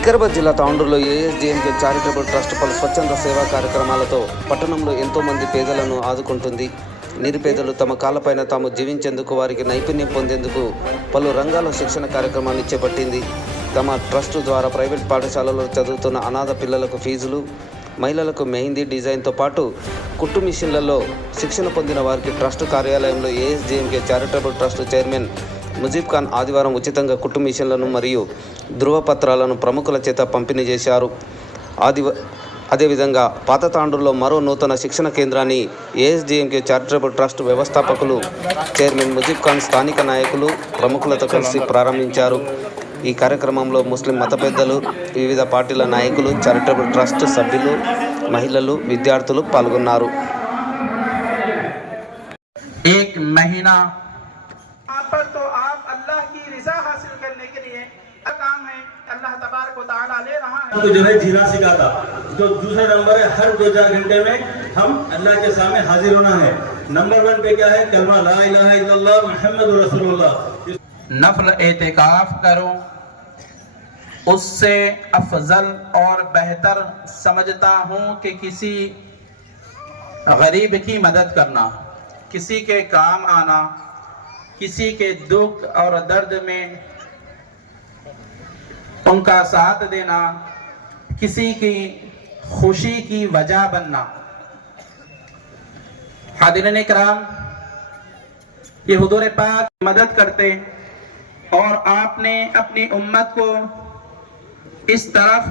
వికారాబాద్ జిల్లా తాండూరులో ఏఎస్డిఎంకే charitable trust పలు స్వచ్ఛంద సేవా కార్యక్రమాలతో పట్టణంలో ఎంతోమంది పేదలను ఆదుకుంటుంది. నిరుపేదలు తమ కాళ్ళపైన తాము జీవించేందుకు, వారికి నైపుణ్యం పొందేందుకు పలు రంగాల్లో శిక్షణ కార్యక్రమాన్ని చేపట్టింది. తమ ట్రస్ట్ ద్వారా ప్రైవేట్ పాఠశాలలో చదువుతున్న అనాథ పిల్లలకు ఫీజులు, మహిళలకు మెహందీ డిజైన్తో పాటు కుట్టు మిషన్లలో శిక్షణ పొందిన వారికి ట్రస్ట్ కార్యాలయంలో ASDMK charitable trust chairman Mujeeb Khan ఆదివారం ఉచితంగా కుట్టు మిషన్లను మరియు ధృవపత్రాలను ప్రముఖుల చేత పంపిణీ చేశారు. అదేవిధంగా పాత తాండూరులో మరో నూతన శిక్షణ కేంద్రాన్ని ఏఎస్డిఎంకే చారిటబుల్ ట్రస్ట్ వ్యవస్థాపకులు చైర్మన్ ముజీబ్ ఖాన్ స్థానిక నాయకులు ప్రముఖులతో కలిసి ప్రారంభించారు. ఈ కార్యక్రమంలో ముస్లిం మత పెద్దలు, వివిధ పార్టీల నాయకులు, చారిటబుల్ ట్రస్ట్ సభ్యులు, మహిళలు, విద్యార్థులు పాల్గొన్నారు. तो आप अल्लाह की रिजा हासिल करने के लिए काम है, अल्लाह तबारक व तआला ले रहा है। तो जो है जीना सिखाता, जो दूसरा नंबर है हर 2-4 घंटे में हम अल्लाह के सामने हाजिर होना है। नंबर 1 पे क्या है? कलमा ला इलाहा इल्लल्लाह मुहम्मदुर रसूलुल्लाह। नफल एतिकाफ करो, उससे अफजल और बेहतर समझता हूँ कि किसी गरीब की मदद करना, किसी के काम आना, किसी के दुख और दर्द में उनका साथ देना, किसी की खुशी की वजह बनना। हाज़िरीन इकराम, ये हुजूर पाक मदद करते और आपने अपनी उम्मत को इस तरफ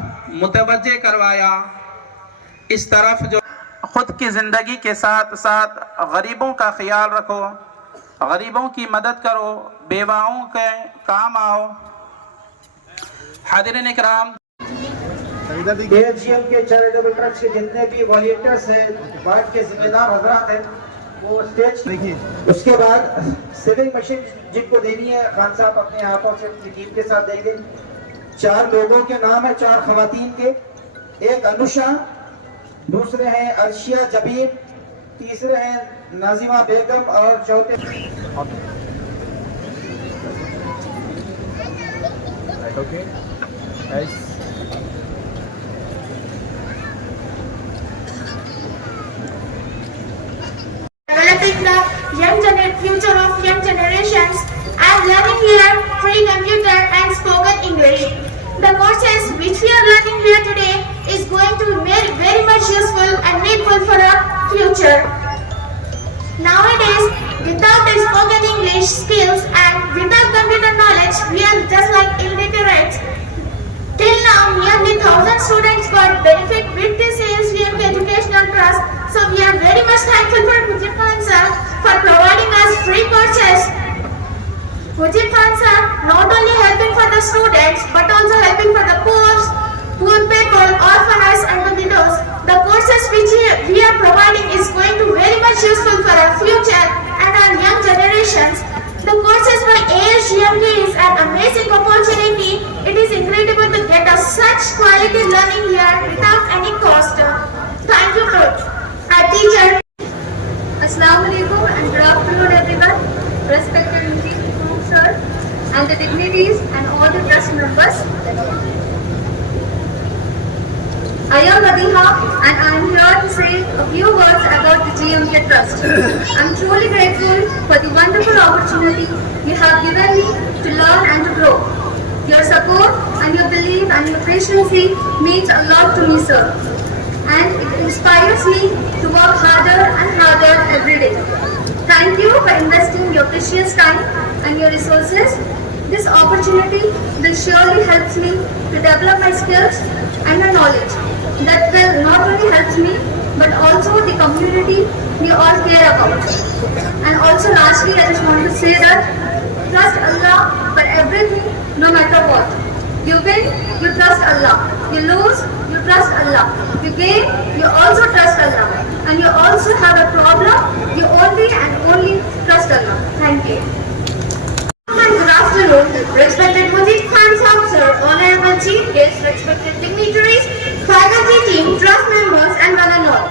मुतवज्जे करवाया, इस तरफ जो खुद की जिंदगी के साथ साथ गरीबों का ख्याल रखो, गरीबों की मदद करो, बेवाओं के काम आओ। हाज़िरीन इकराम, एएसडीएम के चैरिटेबल ट्रस्ट के जितने भी वॉलंटियर्स हैं, वार्ड के जिम्मेदार हजरात हैं, वो स्टेज देखिए। उसके बाद सिविल मशीन जिनको देनी है खान साहब अपने हाथों से अपनी टीम के साथ देंगे। 4 लोगों के नाम है, 4 खवातीन के, एक अनुषा, दूसरे हैं अर्शिया जबीर, तीसरे हैं नाजिमा बेगम और चौथे developing the future of young generations and learning here free computer and spoken English. The courses which we are learning here today is going to be very much useful and needful for our future. Nowadays, without the spoken English skills and without computer knowledge, we are just like illiterates. Till now, nearly 1,000 students got benefit with this ASDMK Educational Trust. So we are very much thankful for Mujib Khan sir for providing us free courses. Mujib Khan sir not only helping for the students but also helping for the poor people, orphans and the widows. The courses which we are providing is going to very much useful for our future and our young generations. The courses by ASDMK is an amazing opportunity. It is incredible to get us such quality learning here without any cost. Thank you for our teacher. Assalamu alaikum and good afternoon everyone. Respected Mujib Khan sir and the dignitaries and all the trust members. I am Madiha and I am here to say a few words about the GMK Trust. I am truly grateful for the wonderful opportunity you have given me to learn and to grow. Your support and your belief and your patience means a lot to me, sir. And it inspires me to work harder and harder every day. Thank you for investing your precious time and your resources. This opportunity will surely help me to develop my skills and my knowledge. That will not only help me but also the community we all care about. And also lastly, I just want to say that trust Allah for everything, no matter what. You win, you trust Allah. You lose, you trust Allah. You gain, you also trust Allah. And you also have a problem, you only and only trust Allah. Thank you. Good afternoon, respected Mujib Khan sir, honorable chief guests, respected dignitaries, faculty team, trust members and one and all.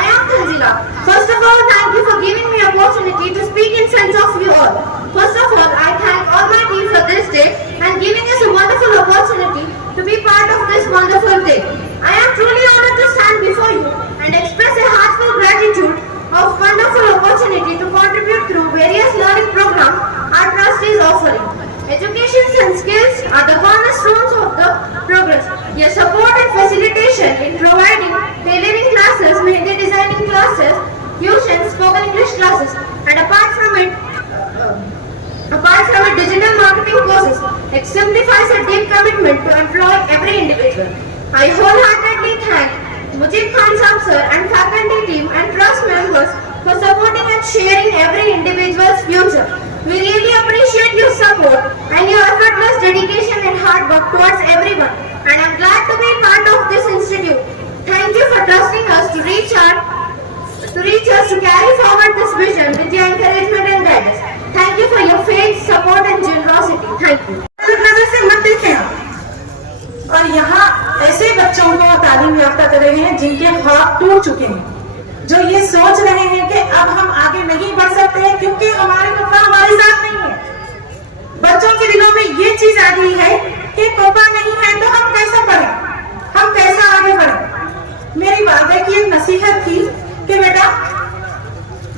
I am Tanzila. First of all, thank you for giving me opportunity to speak in front of you all. First of all, I thank Almighty for this day and giving us a wonderful opportunity to be part of the Education and skills are the cornerstones of the progress. Your support and facilitation in providing tailoring classes, mehndi designing classes, tuition, spoken English classes, and apart from it, digital marketing courses exemplifies a deep commitment to employ every individual. I wholeheartedly thank Mujib Khan Saab sir and faculty team and trust members for supporting and sharing every individual's future. We really appreciate your support and your effortless dedication and hard work towards everyone. And I'm glad to be part of this institute. Thank you for trusting us to reach us to carry forward this vision with your encouragement and guidance. Thank you for your faith, support and generosity. Thank you. नजर से मत देखें आप। और यहाँ ऐसे बच्चों को तालीम याफ्ता कर रहे हैं जिनके ख्वाब टूट चुके हैं, जो ये सोच रहे हैं कि अब हम आगे नहीं बढ़ सकते हैं क्योंकि हमारे पापा हमारे साथ नहीं है। बच्चों के दिलों में ये चीज आ गई है कि पापा नहीं है तो हम कैसे पढ़ें, हम कैसे आगे बढ़ें। मेरी वालिदा की एक नसीहत थी कि बेटा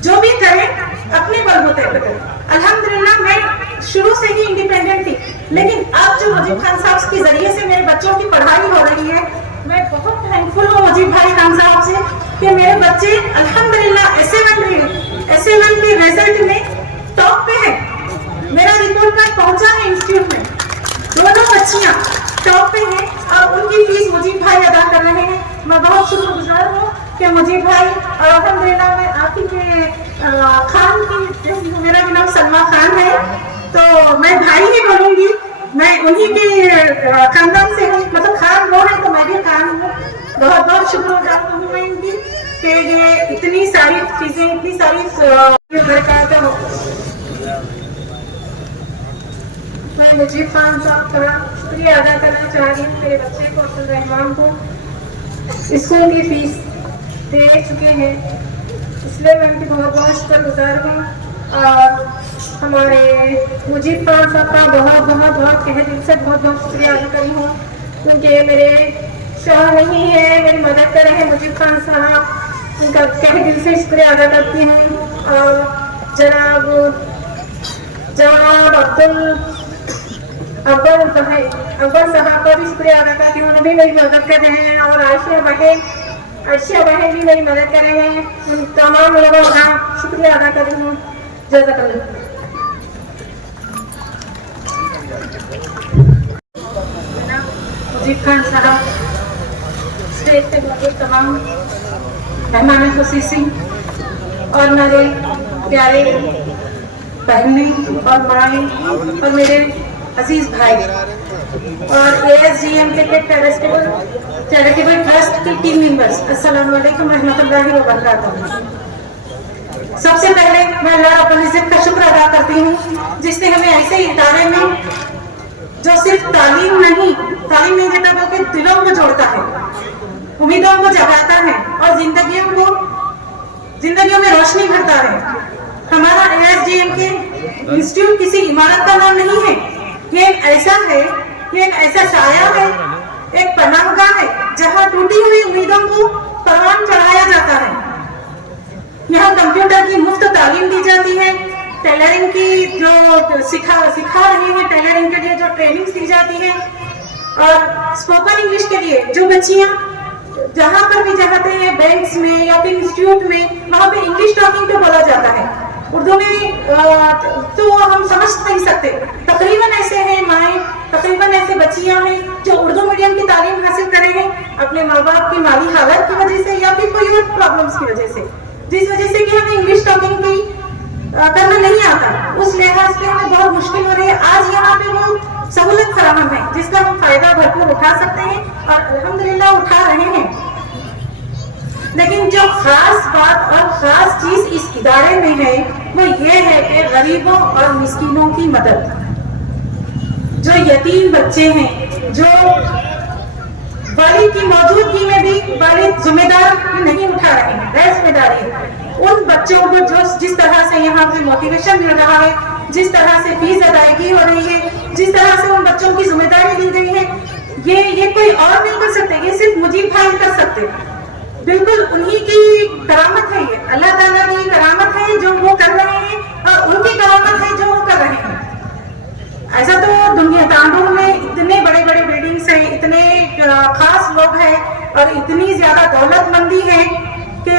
जो भी करें अपने बलबूते पे करें। अल्हम्दुलिल्लाह मैं शुरू से ही इंडिपेंडेंट थी, लेकिन अब जो मुजीब खान साहब के जरिए से मेरे बच्चों की पढ़ाई हो रही है, मैं बहुत थैंकफुल हूँ मुजीब भाई खान साहब से कि मेरे बच्चे अल्हम्दुलिल्लाह S1 के रिजल्ट में टॉप पे हैं। मेरा रिपोर्ट कार्ड पहुंचा है इंस्टीट्यूट में, दोनों बच्चियां टॉप पे हैं और उनकी फीस मुजीब भाई अदा कर रहे हैं। मैं बहुत शुक्रगुजार हूँ कि मुजीब भाई और अल्हम्दुलिल्लाह मैं आप ही के खान की, मेरा भी नाम सलमा खान है तो मैं भाई ही बोलूंगी, मैं उन्हीं के खानदान से हूँ, मतलब खान वो है तो मैं भी खान हूँ। बहुत बहुत शुक्रगुजार हूँ मैं इनकी कि ये इतनी सारी चीजें, इतनी सारी मैं मुजीब खान साहब का शुक्रिया अदा करना चाह रही हूँ। मेरे बच्चे को अब्दुल रहमान को स्कूल की फीस दे चुके हैं, इसलिए मैं उनकी बहुत बहुत शुक्रगुजार हूँ। और हमारे मुजीब खान साहब का बहुत तहे दिल से बहुत शुक्रिया अदा करी हूँ क्योंकि मेरे शौहर नहीं है, मेरी मदद कर रहे हैं मुजीब खान साहब, उनका तहे दिल से शुक्रिया अदा करती हूँ। और जनाब अब्बल साहब का भी शुक्रिया अदा करती हूँ, उन्होंने भी मेरी मदद कर रहे हैं। और आशिया बहन भी मेरी मदद कर रहे हैं, उन तमाम लोगों का शुक्रिया अदा कर रही हूँ। जज़ाकल्लाह। मुजीब खान साहब, स्टेज पे मौजूद तमाम मेहमान खुसूसी और मेरे प्यारे बहनें और माएँ और मेरे अजीज भाई और ASGM के चैरिटेबल ट्रस्ट के टीम मेंबर्स, अस्सलाम वालेकुम रहमतुल्लाहि व बरकातहू। सबसे पहले मैं अल्लाह रब्बुल इज्जत का शुक्र अदा करती हूँ जिसने हमें ऐसे इदारे में जो सिर्फ तालीम नहीं देता बल्कि दिलों को जोड़ता है, उम्मीदों को जगाता है और जिंदगियों में रोशनी भरता है। हमारा ASGM के इंस्टीट्यूट किसी इमारत का नाम नहीं है, ये एक ऐसा साया है, एक पनाहगाह है जहाँ टूटी हुई उम्मीदों को परवान चढ़ाया जाता है। यहाँ कंप्यूटर की मुफ्त तालीम दी जाती है, टेलरिंग की जो सिखा रहे हैं, टेलरिंग के लिए जो ट्रेनिंग दी जाती है, और स्पोकन इंग्लिश के लिए जो बच्चियाँ जहाँ पर भी जाते हैं बैंक्स में या फिर इंस्टीट्यूट में, वहाँ पे इंग्लिश टॉकिंग पे बोला जाता है। उर्दू में तो हम समझ नहीं सकते। तकरीबन ऐसे हैं माएँ, तकरीबन ऐसे बच्चियाँ हैं जो उर्दू मीडियम की तालीम हासिल कर रहे हैं अपने माँ बाप की माली हालत की वजह से या फिर कोई और प्रॉब्लम्स की वजह से, जिस वजह से कि हमें इंग्लिश टॉकिंग की करना नहीं आता, उस लिहाज पे हमें बहुत मुश्किल हो रही है। आज यहाँ पे वो सहूलत फराहम है जिसका हम फायदा भरपूर उठा सकते हैं और अल्हम्दुलिल्लाह उठा रहे हैं। लेकिन जो खास बात और खास चीज इस इदारे में है वो ये है कि गरीबों और मिस्कीनों की मदद, जो यतीम बच्चे हैं, जो वालिद की मौजूदगी में भी वालिद जिम्मेदार नहीं उठा रहे हैं, गैर जिम्मेदारी, उन बच्चों को जो जिस तरह से यहाँ पे मोटिवेशन मिल रहा है, जिस तरह से फीस अदायगी हो रही है, जिस तरह से उन बच्चों की जिम्मेदारी ली गई है, ये कोई और नहीं कर सकते, ये सिर्फ मुजीब भाई कर सकते। बिल्कुल उन्हीं की करामत है, ये अल्लाह ताला की करामत है जो वो कर रहे हैं और उनकी करामत है जो वो कर रहे हैं। ऐसा तो और इतनी ज्यादा दौलत मंदी है कि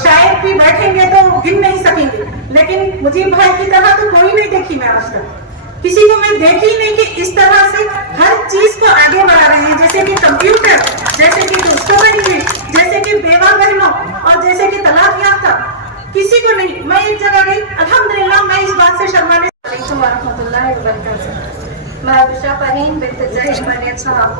शायद भी बैठेंगे तो गिन नहीं सकेंगे, लेकिन मुजीब भाई की तरह तो कोई नहीं देखी मैं आज तक, किसी को मैं देखी नहीं कि इस तरह से हर चीज को आगे बढ़ा रहे हैं, जैसे कि कंप्यूटर, जैसे कि स्पोकन इंग्लिश, जैसे कि बेवा बहनों और जैसे कि तलाक याफ्ता, किसी को नहीं। मैं एक जगह गई, अल्हम्दुलिल्लाह मैं इस बात से शर्माने वरहमतुल्लाहि वबरकातुहू। मैं बुशरा फरीन बिन्त ज़हीर मरियम साहब,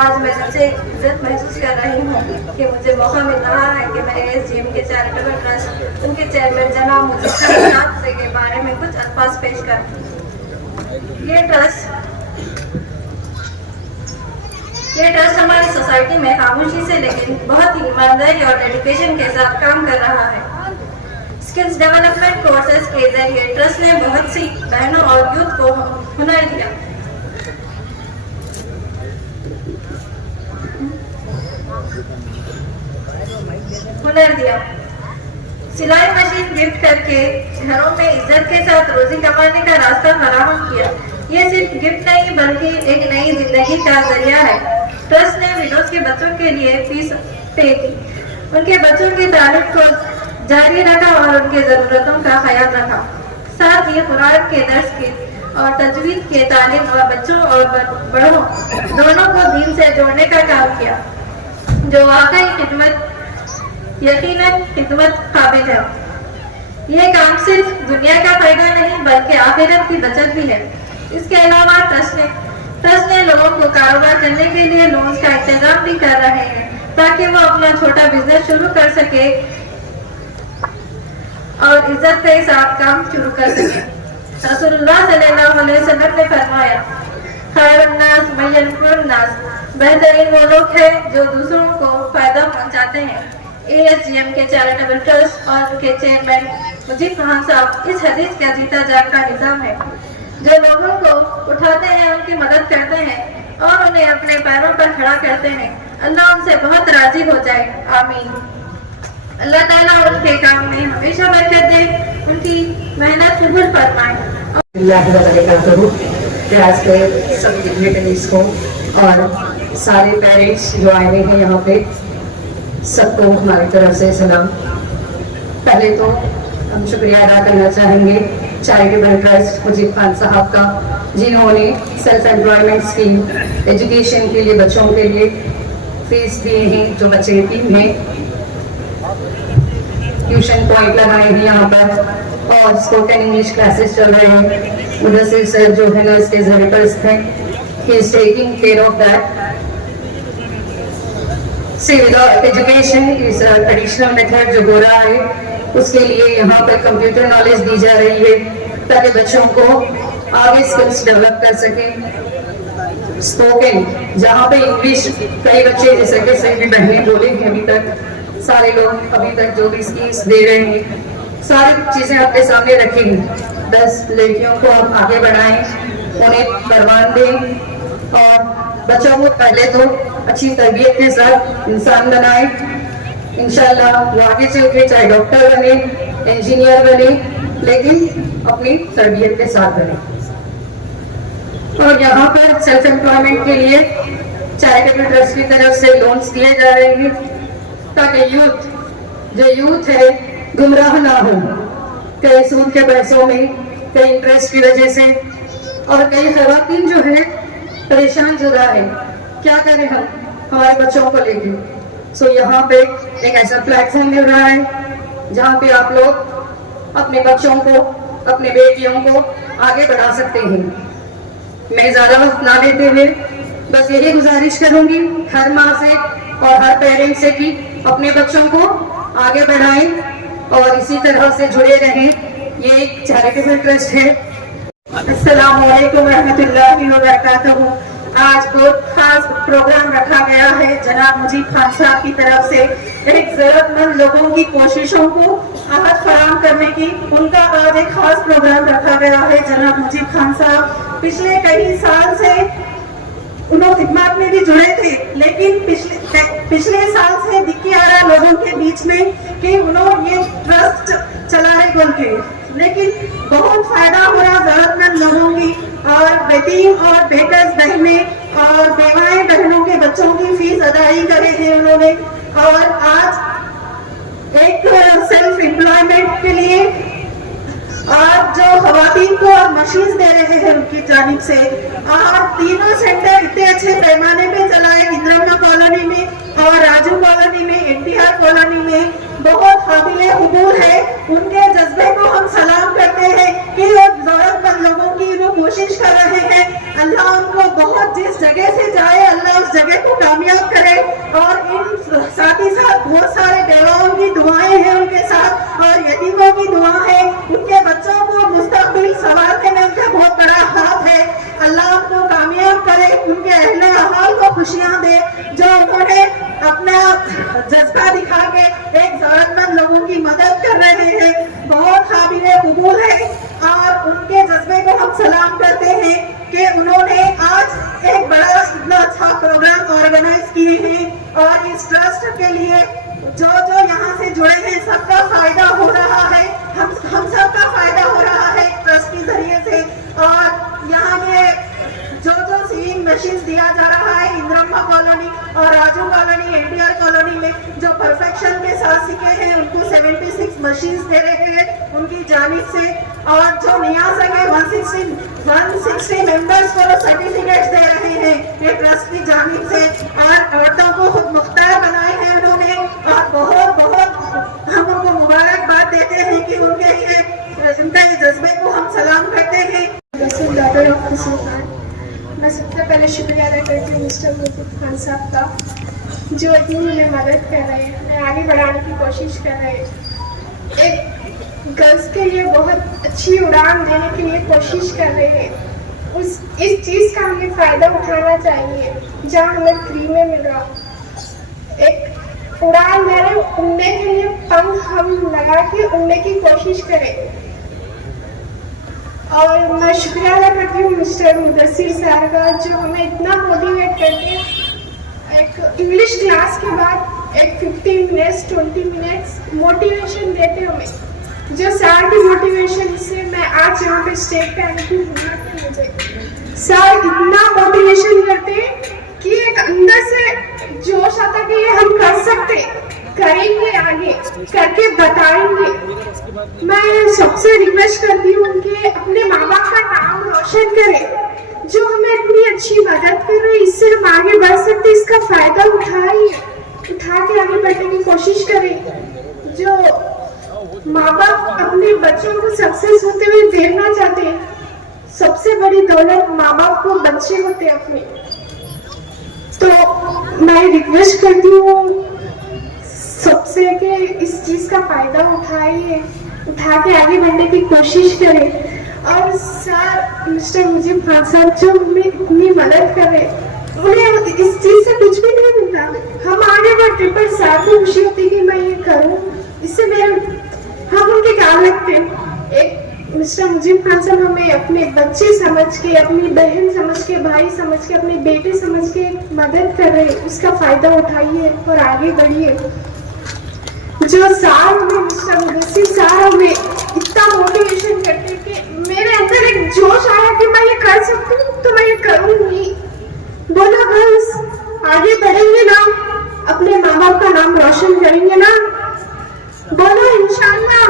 आज मैं सबसे इज्जत महसूस कर रही हूँ कि मुझे मौका मिल रहा है कि मैं ASGM के चैरिटेबल ट्रस्ट उनके चेयरमैन जनाब मुझे के बारे में कुछ अल्फाज पेश करूँ। ये ट्रस्ट हमारी सोसाइटी में खामोशी से लेकिन बहुत ही ईमानदारी और डेडिकेशन के साथ काम कर रहा है। स्किल्स डेवलपमेंट कोर्सेज के जरिए ट्रस्ट ने बहुत सी बहनों और यूथ को हुनर दिया। सिलाई मशीन गिफ्ट करके घरों में इज्जत के साथ रोजी कमाने का रास्ता फराहम किया। ये सिर्फ गिफ्ट नहीं बल्कि एक नई जिंदगी का जरिया है। ट्रस्ट ने विडोज के बच्चों के लिए फीस पे की, उनके बच्चों की तालीम को जारी रखा और उनके जरूरतों का ख्याल रखा। साथ ही कुरान के दर्स की और तजवीद के तालीम और बच्चों और बड़ों दोनों को दीन से जोड़ने का काम किया, जो वाकई खिदमत यकीनन खिदमत काबिल है। ये काम सिर्फ दुनिया का फायदा नहीं बल्कि आखिरत की बचत भी है। इसके अलावा ट्रस्ट ने लोगों को कारोबार करने के लिए लोन्स का इंतजाम भी कर रहे हैं ताकि वो अपना छोटा बिजनेस शुरू कर सके और इज्जत के साथ काम शुरू कर सके। रसूलुल्लाह सल्लल्लाहु अलैहि वसल्लम ने फरमाया, खैरुन नास मन यनफुन नास, बेहतरीन वो लोग हैं जो दूसरों को फायदा पहुंचाते हैं। ASGM के चैरिटेबल ट्रस्ट और उनके चेयरमैन मुजीब खान साहब इस हदीस का जीता जागता निजाम है, जो लोगों को उठाते हैं, उनकी मदद करते हैं और उन्हें अपने पैरों पर खड़ा करते हैं। अल्लाह उनसे बहुत राजी हो जाए, आमीन। अल्लाह ताला उनके काम में हमेशा बरकत दे, उनकी मेहनत कबूल फरमाए। आज के सब डिग्नेटरीज को और सारे पेरेंट्स जो आए हुए हैं यहाँ पे, सबको हमारी तरफ से सलाम। पहले तो हम शुक्रिया अदा करना चाहेंगे चैरिटेबल ट्रस्ट मुजीब खान साहब का, जिन्होंने सेल्फ एम्प्लॉयमेंट स्कीम एजुकेशन के लिए बच्चों के लिए फीस दिए हैं, जो बच्चे यतीम हैं, ट्यूशन पॉइंट लगाए हैं यहाँ पर और स्पोकन इंग्लिश क्लासेस चल रहे हैं। मुदस्सिर सर जो है ना इसके जरिए हैं, he is taking care of that. Education is traditional method जो हो रहा है, उसके लिए यहाँ पर कंप्यूटर नॉलेज दी जा रही है ताकि बच्चों को आगे स्किल्स डेवलप कर सकें। स्पोकन जहाँ पे इंग्लिश कई बच्चे जैसे कि सभी बहनें बोले हैं, अभी तक सारे लोग अभी तक जो भी स्कीम्स दे रहे हैं सारी चीजें अपने सामने रखेंगे। 10 लड़कियों को हम आगे बढ़ाएं, उन्हें परवान दें और बच्चों को पहले तो अच्छी तरबियत के साथ इंसान बनाए। इंशाल्लाह वो आगे चल के चाहे डॉक्टर बने, इंजीनियर बने, लेकिन अपनी तरबियत के साथ बने। और यहाँ पर सेल्फ एम्प्लॉयमेंट के लिए चैरिटेबल ट्रस्ट की तरफ से लोन्स दिए जा रहे हैं ताकि यूथ है गुमराह ना हो, कई सूद के पैसों में, कई इंटरेस्ट की वजह से, और कई खवातीन जो है परेशान जुदा है, क्या करें हम हमारे बच्चों को लेके। सो यहाँ पे एक ऐसा प्लेटफॉर्म मिल रहा है जहाँ पे आप लोग अपने बच्चों को, अपने बेटियों को आगे बढ़ा सकते हैं। मैं ज्यादा वक्त ना लेते हुए बस यही गुजारिश करूंगी हर माँ से और हर पेरेंट से कि अपने बच्चों को आगे बढ़ाएं और इसी तरह से जुड़े रहें। ये एक चैरिटेबल ट्रस्ट है। अस्सलाम वालेकुम रहमतुल्लाहि व बरकातहू। आज बहुत खास प्रोग्राम रखा गया है जनाब मुजीब खान साहब की तरफ से एक जरूरतमंद लोगों की कोशिशों को आहत फराहम करने की। उनका आज एक खास प्रोग्राम रखा गया है। जनाब मुजीब खान साहब पिछले कई साल से उन्होंने खिदमत में भी जुड़े थे, लेकिन पिछले साल से दिखी आ रहा लोगों के बीच में कि उन्होंने ये ट्रस्ट चला है बोल के, लेकिन बहुत फायदा हो रहा जरूरतमंद लोगों की और बेटी और बेटस बहनें और बेवाएं बहनों के बच्चों की फीस अदाई करे हैं उन्होंने, और आज एक सेल्फ एम्प्लॉयमेंट के लिए आज जो खवातीन को मशीन दे रहे हैं उनकी जानिब से, और तीनों सेंटर इतने अच्छे पैमाने पे चलाए, इंदिरा कॉलोनी में और राजू कॉलोनी में, एनटीआर कॉलोनी में, बहुत काबिल कबूल है। उनके जज्बे को हम सलाम करते हैं कि वो जरूरतमंद लोगों की वो कोशिश कर रहे हैं। अल्लाह उनको बहुत जिस जगह से जाए अल्लाह उस जगह को कामयाब करे, और इन साथ ही साथ बहुत सारे बेवाओं की दुआएं हैं उनके साथ, और यतीमों की दुआ है, उनके बच्चों को मुस्तकबिल संवारने में उनका बहुत बड़ा हाथ है। अल्लाह उनको कामयाब करे, उनके अहले अहाल को खुशियां दे, जो उन्होंने अपना जज्बा दिखा के एक जरूरतमंद लोगों की मदद कर रहे हैं, बहुत काबिल कबूल है। और उनके जज्बे को हम सलाम करते हैं कि उन्होंने आज एक बड़ा इतना अच्छा प्रोग्राम ऑर्गेनाइज किए हैं, और इस ट्रस्ट के लिए जो यहाँ से जुड़े हैं सबका फायदा हो रहा है, हम सबका फायदा हो रहा है ट्रस्ट के जरिए से। और यहाँ पे जो सीविंग मशीन दिया जा रहा है इंदिरा कॉलोनी और राजू कॉलोनी, एनटीआर कॉलोनी में, जो परफेक्शन के साथ सीखे हैं उनको 76 मशीन दे रहे हैं उनकी जानिब से, और जो नियाज के 160 मेंबर्स को सर्टिफिकेट दे रहे हैं ये ट्रस्ट की जानिब से, और औरतों को खुद मुख्तार बनाए हैं उन्होंने, और बहुत बहुत हम उनको मुबारकबाद देते हैं कि उनके उनका ये जज्बे को हम सलाम करते हैं। मैं सबसे पहले शुक्रिया अदा करती हूँ मिस्टर मुजीब खान साहब का, जो इतनी हमें मदद कर रहे हैं, हमें आगे बढ़ाने की कोशिश कर रहे हैं, एक गर्ल्स के लिए बहुत अच्छी उड़ान देने के लिए कोशिश कर रहे हैं। इस चीज़ का हमें फ़ायदा उठाना चाहिए जहाँ हमें फ्री में मिल रहा, एक उड़ान दे रहे, उड़ने के लिए पंख हम लगा के उड़ने की कोशिश करें। और मैं शुक्रिया अदा करती हूँ मिस्टर मुदस्सिर सर का, जो हमें इतना मोटिवेट करके एक इंग्लिश क्लास के बाद एक 15 मिनट्स 20 मिनट्स मोटिवेशन देते हमें, जो सर की मोटिवेशन से मैं आज यहाँ पे स्टेज पे आने की हिम्मत है मुझे। सर इतना मोटिवेशन करते कि एक अंदर से जोश आता कि ये हम कर सकते, करेंगे, आगे करके बताएंगे। मैं सबसे रिक्वेस्ट करती हूँ कि अपने माँ बाप का नाम रोशन करें, जो हमें इतनी अच्छी मदद कर रहे हैं, इससे हम आगे बढ़ सकते, इसका फायदा उठा के आगे बढ़ने की कोशिश करें। जो माँ बाप अपने बच्चों को सक्सेस होते हुए देखना चाहते हैं, सबसे बड़ी दौलत माँ बाप को बच्चे होते हैं अपने। तो मैं रिक्वेस्ट करती हूँ सबसे कि इस चीज का फायदा उठा के आगे बढ़ने की कोशिश करें। और सर मिस्टर मुजीब खान साहब जो हमें इतनी मदद कर रहे, उन्हें इस चीज से कुछ भी नहीं मिलता, हम आगे बढ़ते, पर सर को खुशी होती कि मैं ये करूँ, इससे हम उनके काम लगते हैं। एक मिस्टर मुजीब खान साहब हमें अपने बच्चे समझ के, अपनी बहन समझ के, भाई समझ के, अपने बेटे समझ के मदद कर रहे, उसका फायदा उठाइए और आगे बढ़िए। जो सार हमें मिस्टर मुदस्सिर सार हमें इतना मोटिवेशन करते कि मेरे अंदर एक जोश आया कि मैं ये कर सकती हूँ तो मैं ये करूँगी। बोलो गर्ल्स, आगे बढ़ेंगे ना, अपने माँ बाप का नाम रोशन करेंगे ना, बोलो इंशाल्लाह।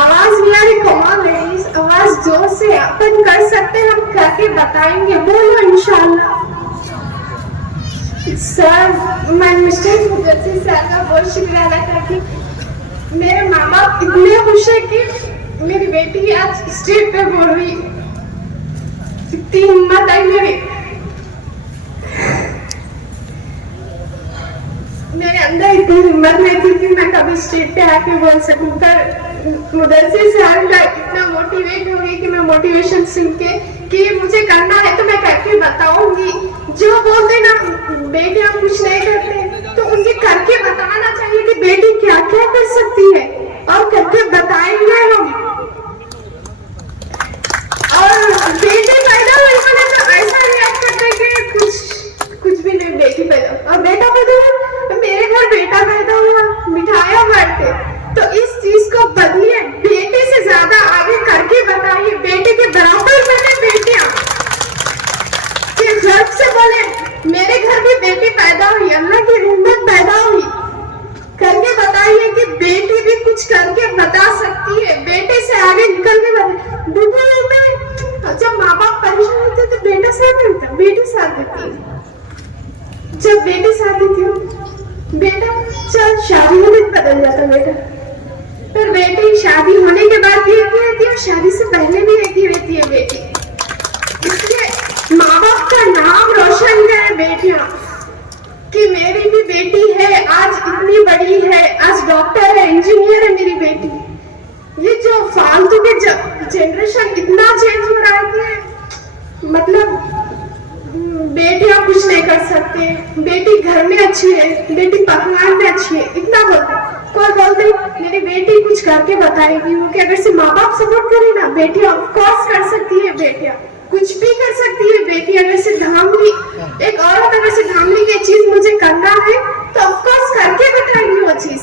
आवाज नहीं आ रही, कमाल लेडीज, आवाज जोर से, अपन कर सकते, हम करके बताएंगे, बोलो इंशाल्लाह। सर मैं मिस्टर मुदस्सिर सर का बहुत शुक्रिया अदा करती। मेरे माँ बाप इतने खुश है कि मेरी बेटी आज स्टेज पे बोल रही, इतनी हिम्मत आई मेरे अंदर इतनी हिम्मत नहीं थी कि मैं कभी स्टेज पे आके बोल सकूं, पर मुदस्सिर सर का इतना मोटिवेट हो गई कि मैं मोटिवेशन सुन के कि मुझे करना है तो मैं करके बताऊंगी। जो बोलते ना बेटे हम कुछ नहीं करते, तो उनके करके बताना चाहिए कि बेटी क्या क्या कर सकती है, और करके बताएंगे हम। और बेटी पैदा हुई मैंने तो ऐसा रिएक्ट करते कि कुछ भी नहीं, बेटी पैदा, और बेटा पैदा हुआ, मेरे घर बेटा पैदा हुआ, मिठाइयाँ बांटते। तो इस चीज को बदलिए, बेटे से ज्यादा आगे करके बताइए, बेटे के बराबर बने बेटियां, गर्व से बोले मेरे शादी होने के बाद भी एक ही रहती है और शादी से पहले भी एक ही रहती है बेटी। इसलिए माँ बाप का नाम रोशन करें बेटियां कि मेरी भी बेटी है, आज इतनी बड़ी है, आज डॉक्टर है, इंजीनियर है मेरी बेटी। ये जो फालतू के जनरेशन इतना चेंज हो रहा है कि मतलब बेटियां कुछ नहीं कर सकते, बेटी घर में अच्छी है, बेटी पकवान में अच्छी है, इतना बोलते। कोई बोलते मेरी बेटी कुछ करके बताएगी, वो कि अगर से माँ बाप सपोर्ट करे ना, बेटियां ऑफ कोर्स कर सकती है, बेटियां कुछ भी कर सकती है। बेटी अगर से धामली, एक औरत अगर से धामली की चीज मुझे करना है तो ऑफ कोर्स करके बताएगी वो चीज।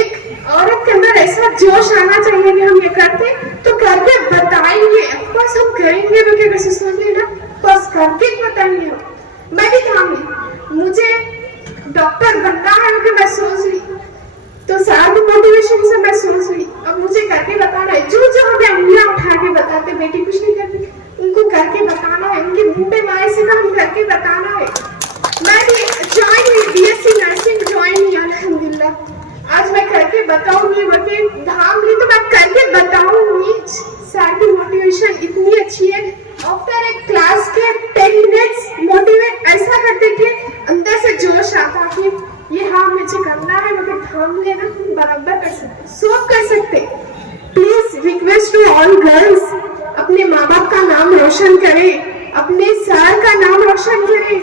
एक औरत के अंदर ऐसा जोश आना चाहिए कि हम ये करते तो करके बताएंगे, ऑफ कोर्स हम करेंगे, क्योंकि अगर से सोचे ना बस करके बताएंगे हम। मैं भी धामली, मुझे डॉक्टर बनना है क्योंकि मैं सोच रही, तो सारी मोटिवेशन से मैं सोच रही अब मुझे करके बताना है। जो जो हमें उंगलियां उठा के बताते बेटी कुछ नहीं करती, उनको करके बताना है, उनके मुंह पे माए से काम करके बताना है। मैं भी ज्वाइन हुई, बीएससी नर्सिंग ज्वाइन हुई अल्हम्दुलिल्लाह। आज मैं करके बताऊंगी, बल्कि धाम ली तो मैं करके बताऊंगी। सर की मोटिवेशन इतनी अच्छी है, आफ्टर एक क्लास के 10 मिनट्स मोटिवेट ऐसा करते कि अंदर से जोश आता कि ये हाँ मुझे करना है, मगर थाम लेना हम बराबर कर सकते, सब कर सकते। Please request to all girls, अपने माँ बाप का नाम रोशन करें, अपने सर का नाम रोशन करें,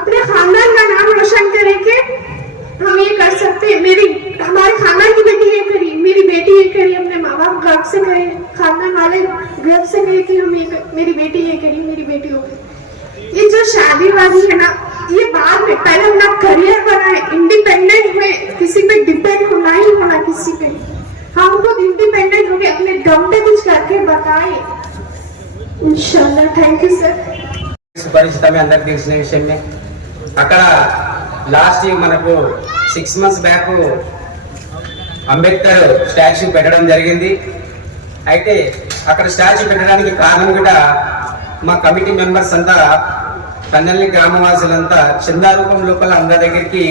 अपने खानदान का नाम रोशन करें कि हम ये कर सकते। हमारे खानदान की बेटी ये करी, मेरी बेटी ये करी, अपने माँ बाप गर्व से कहे, खानदान वाले गर्व से कहे कि हम ये मेरी बेटी ये करी, मेरी बेटी हो गई। ये जो शादी वादी है ना, ये बाद में, पहले अपना करियर बनाए, इंडिपेंडेंट हुए, किसी पे डिपेंड होना ही होना किसी पे। हम खुद इंडिपेंडेंट हो गए, अपने दम पे कुछ करके बताए इंशाल्लाह। Thank you sir. సుపరిచితమే అందరికి తెలిసిన విషయమే. అక్కడ లాస్ట్ ఇయర్ మనకు 6 months బ్యాక్ అంబేద్కర్ స్టాచ్యూ పెట్టడం జరిగింది. అయితే అక్కడ స్టాచ్యూ పెట్టడానికి కారణం కూడా మా కమిటీ మెంబర్స్ అంతా, కన్నెల్లి గ్రామవాసులంతా చందారూపం లోపల అందరి దగ్గరికి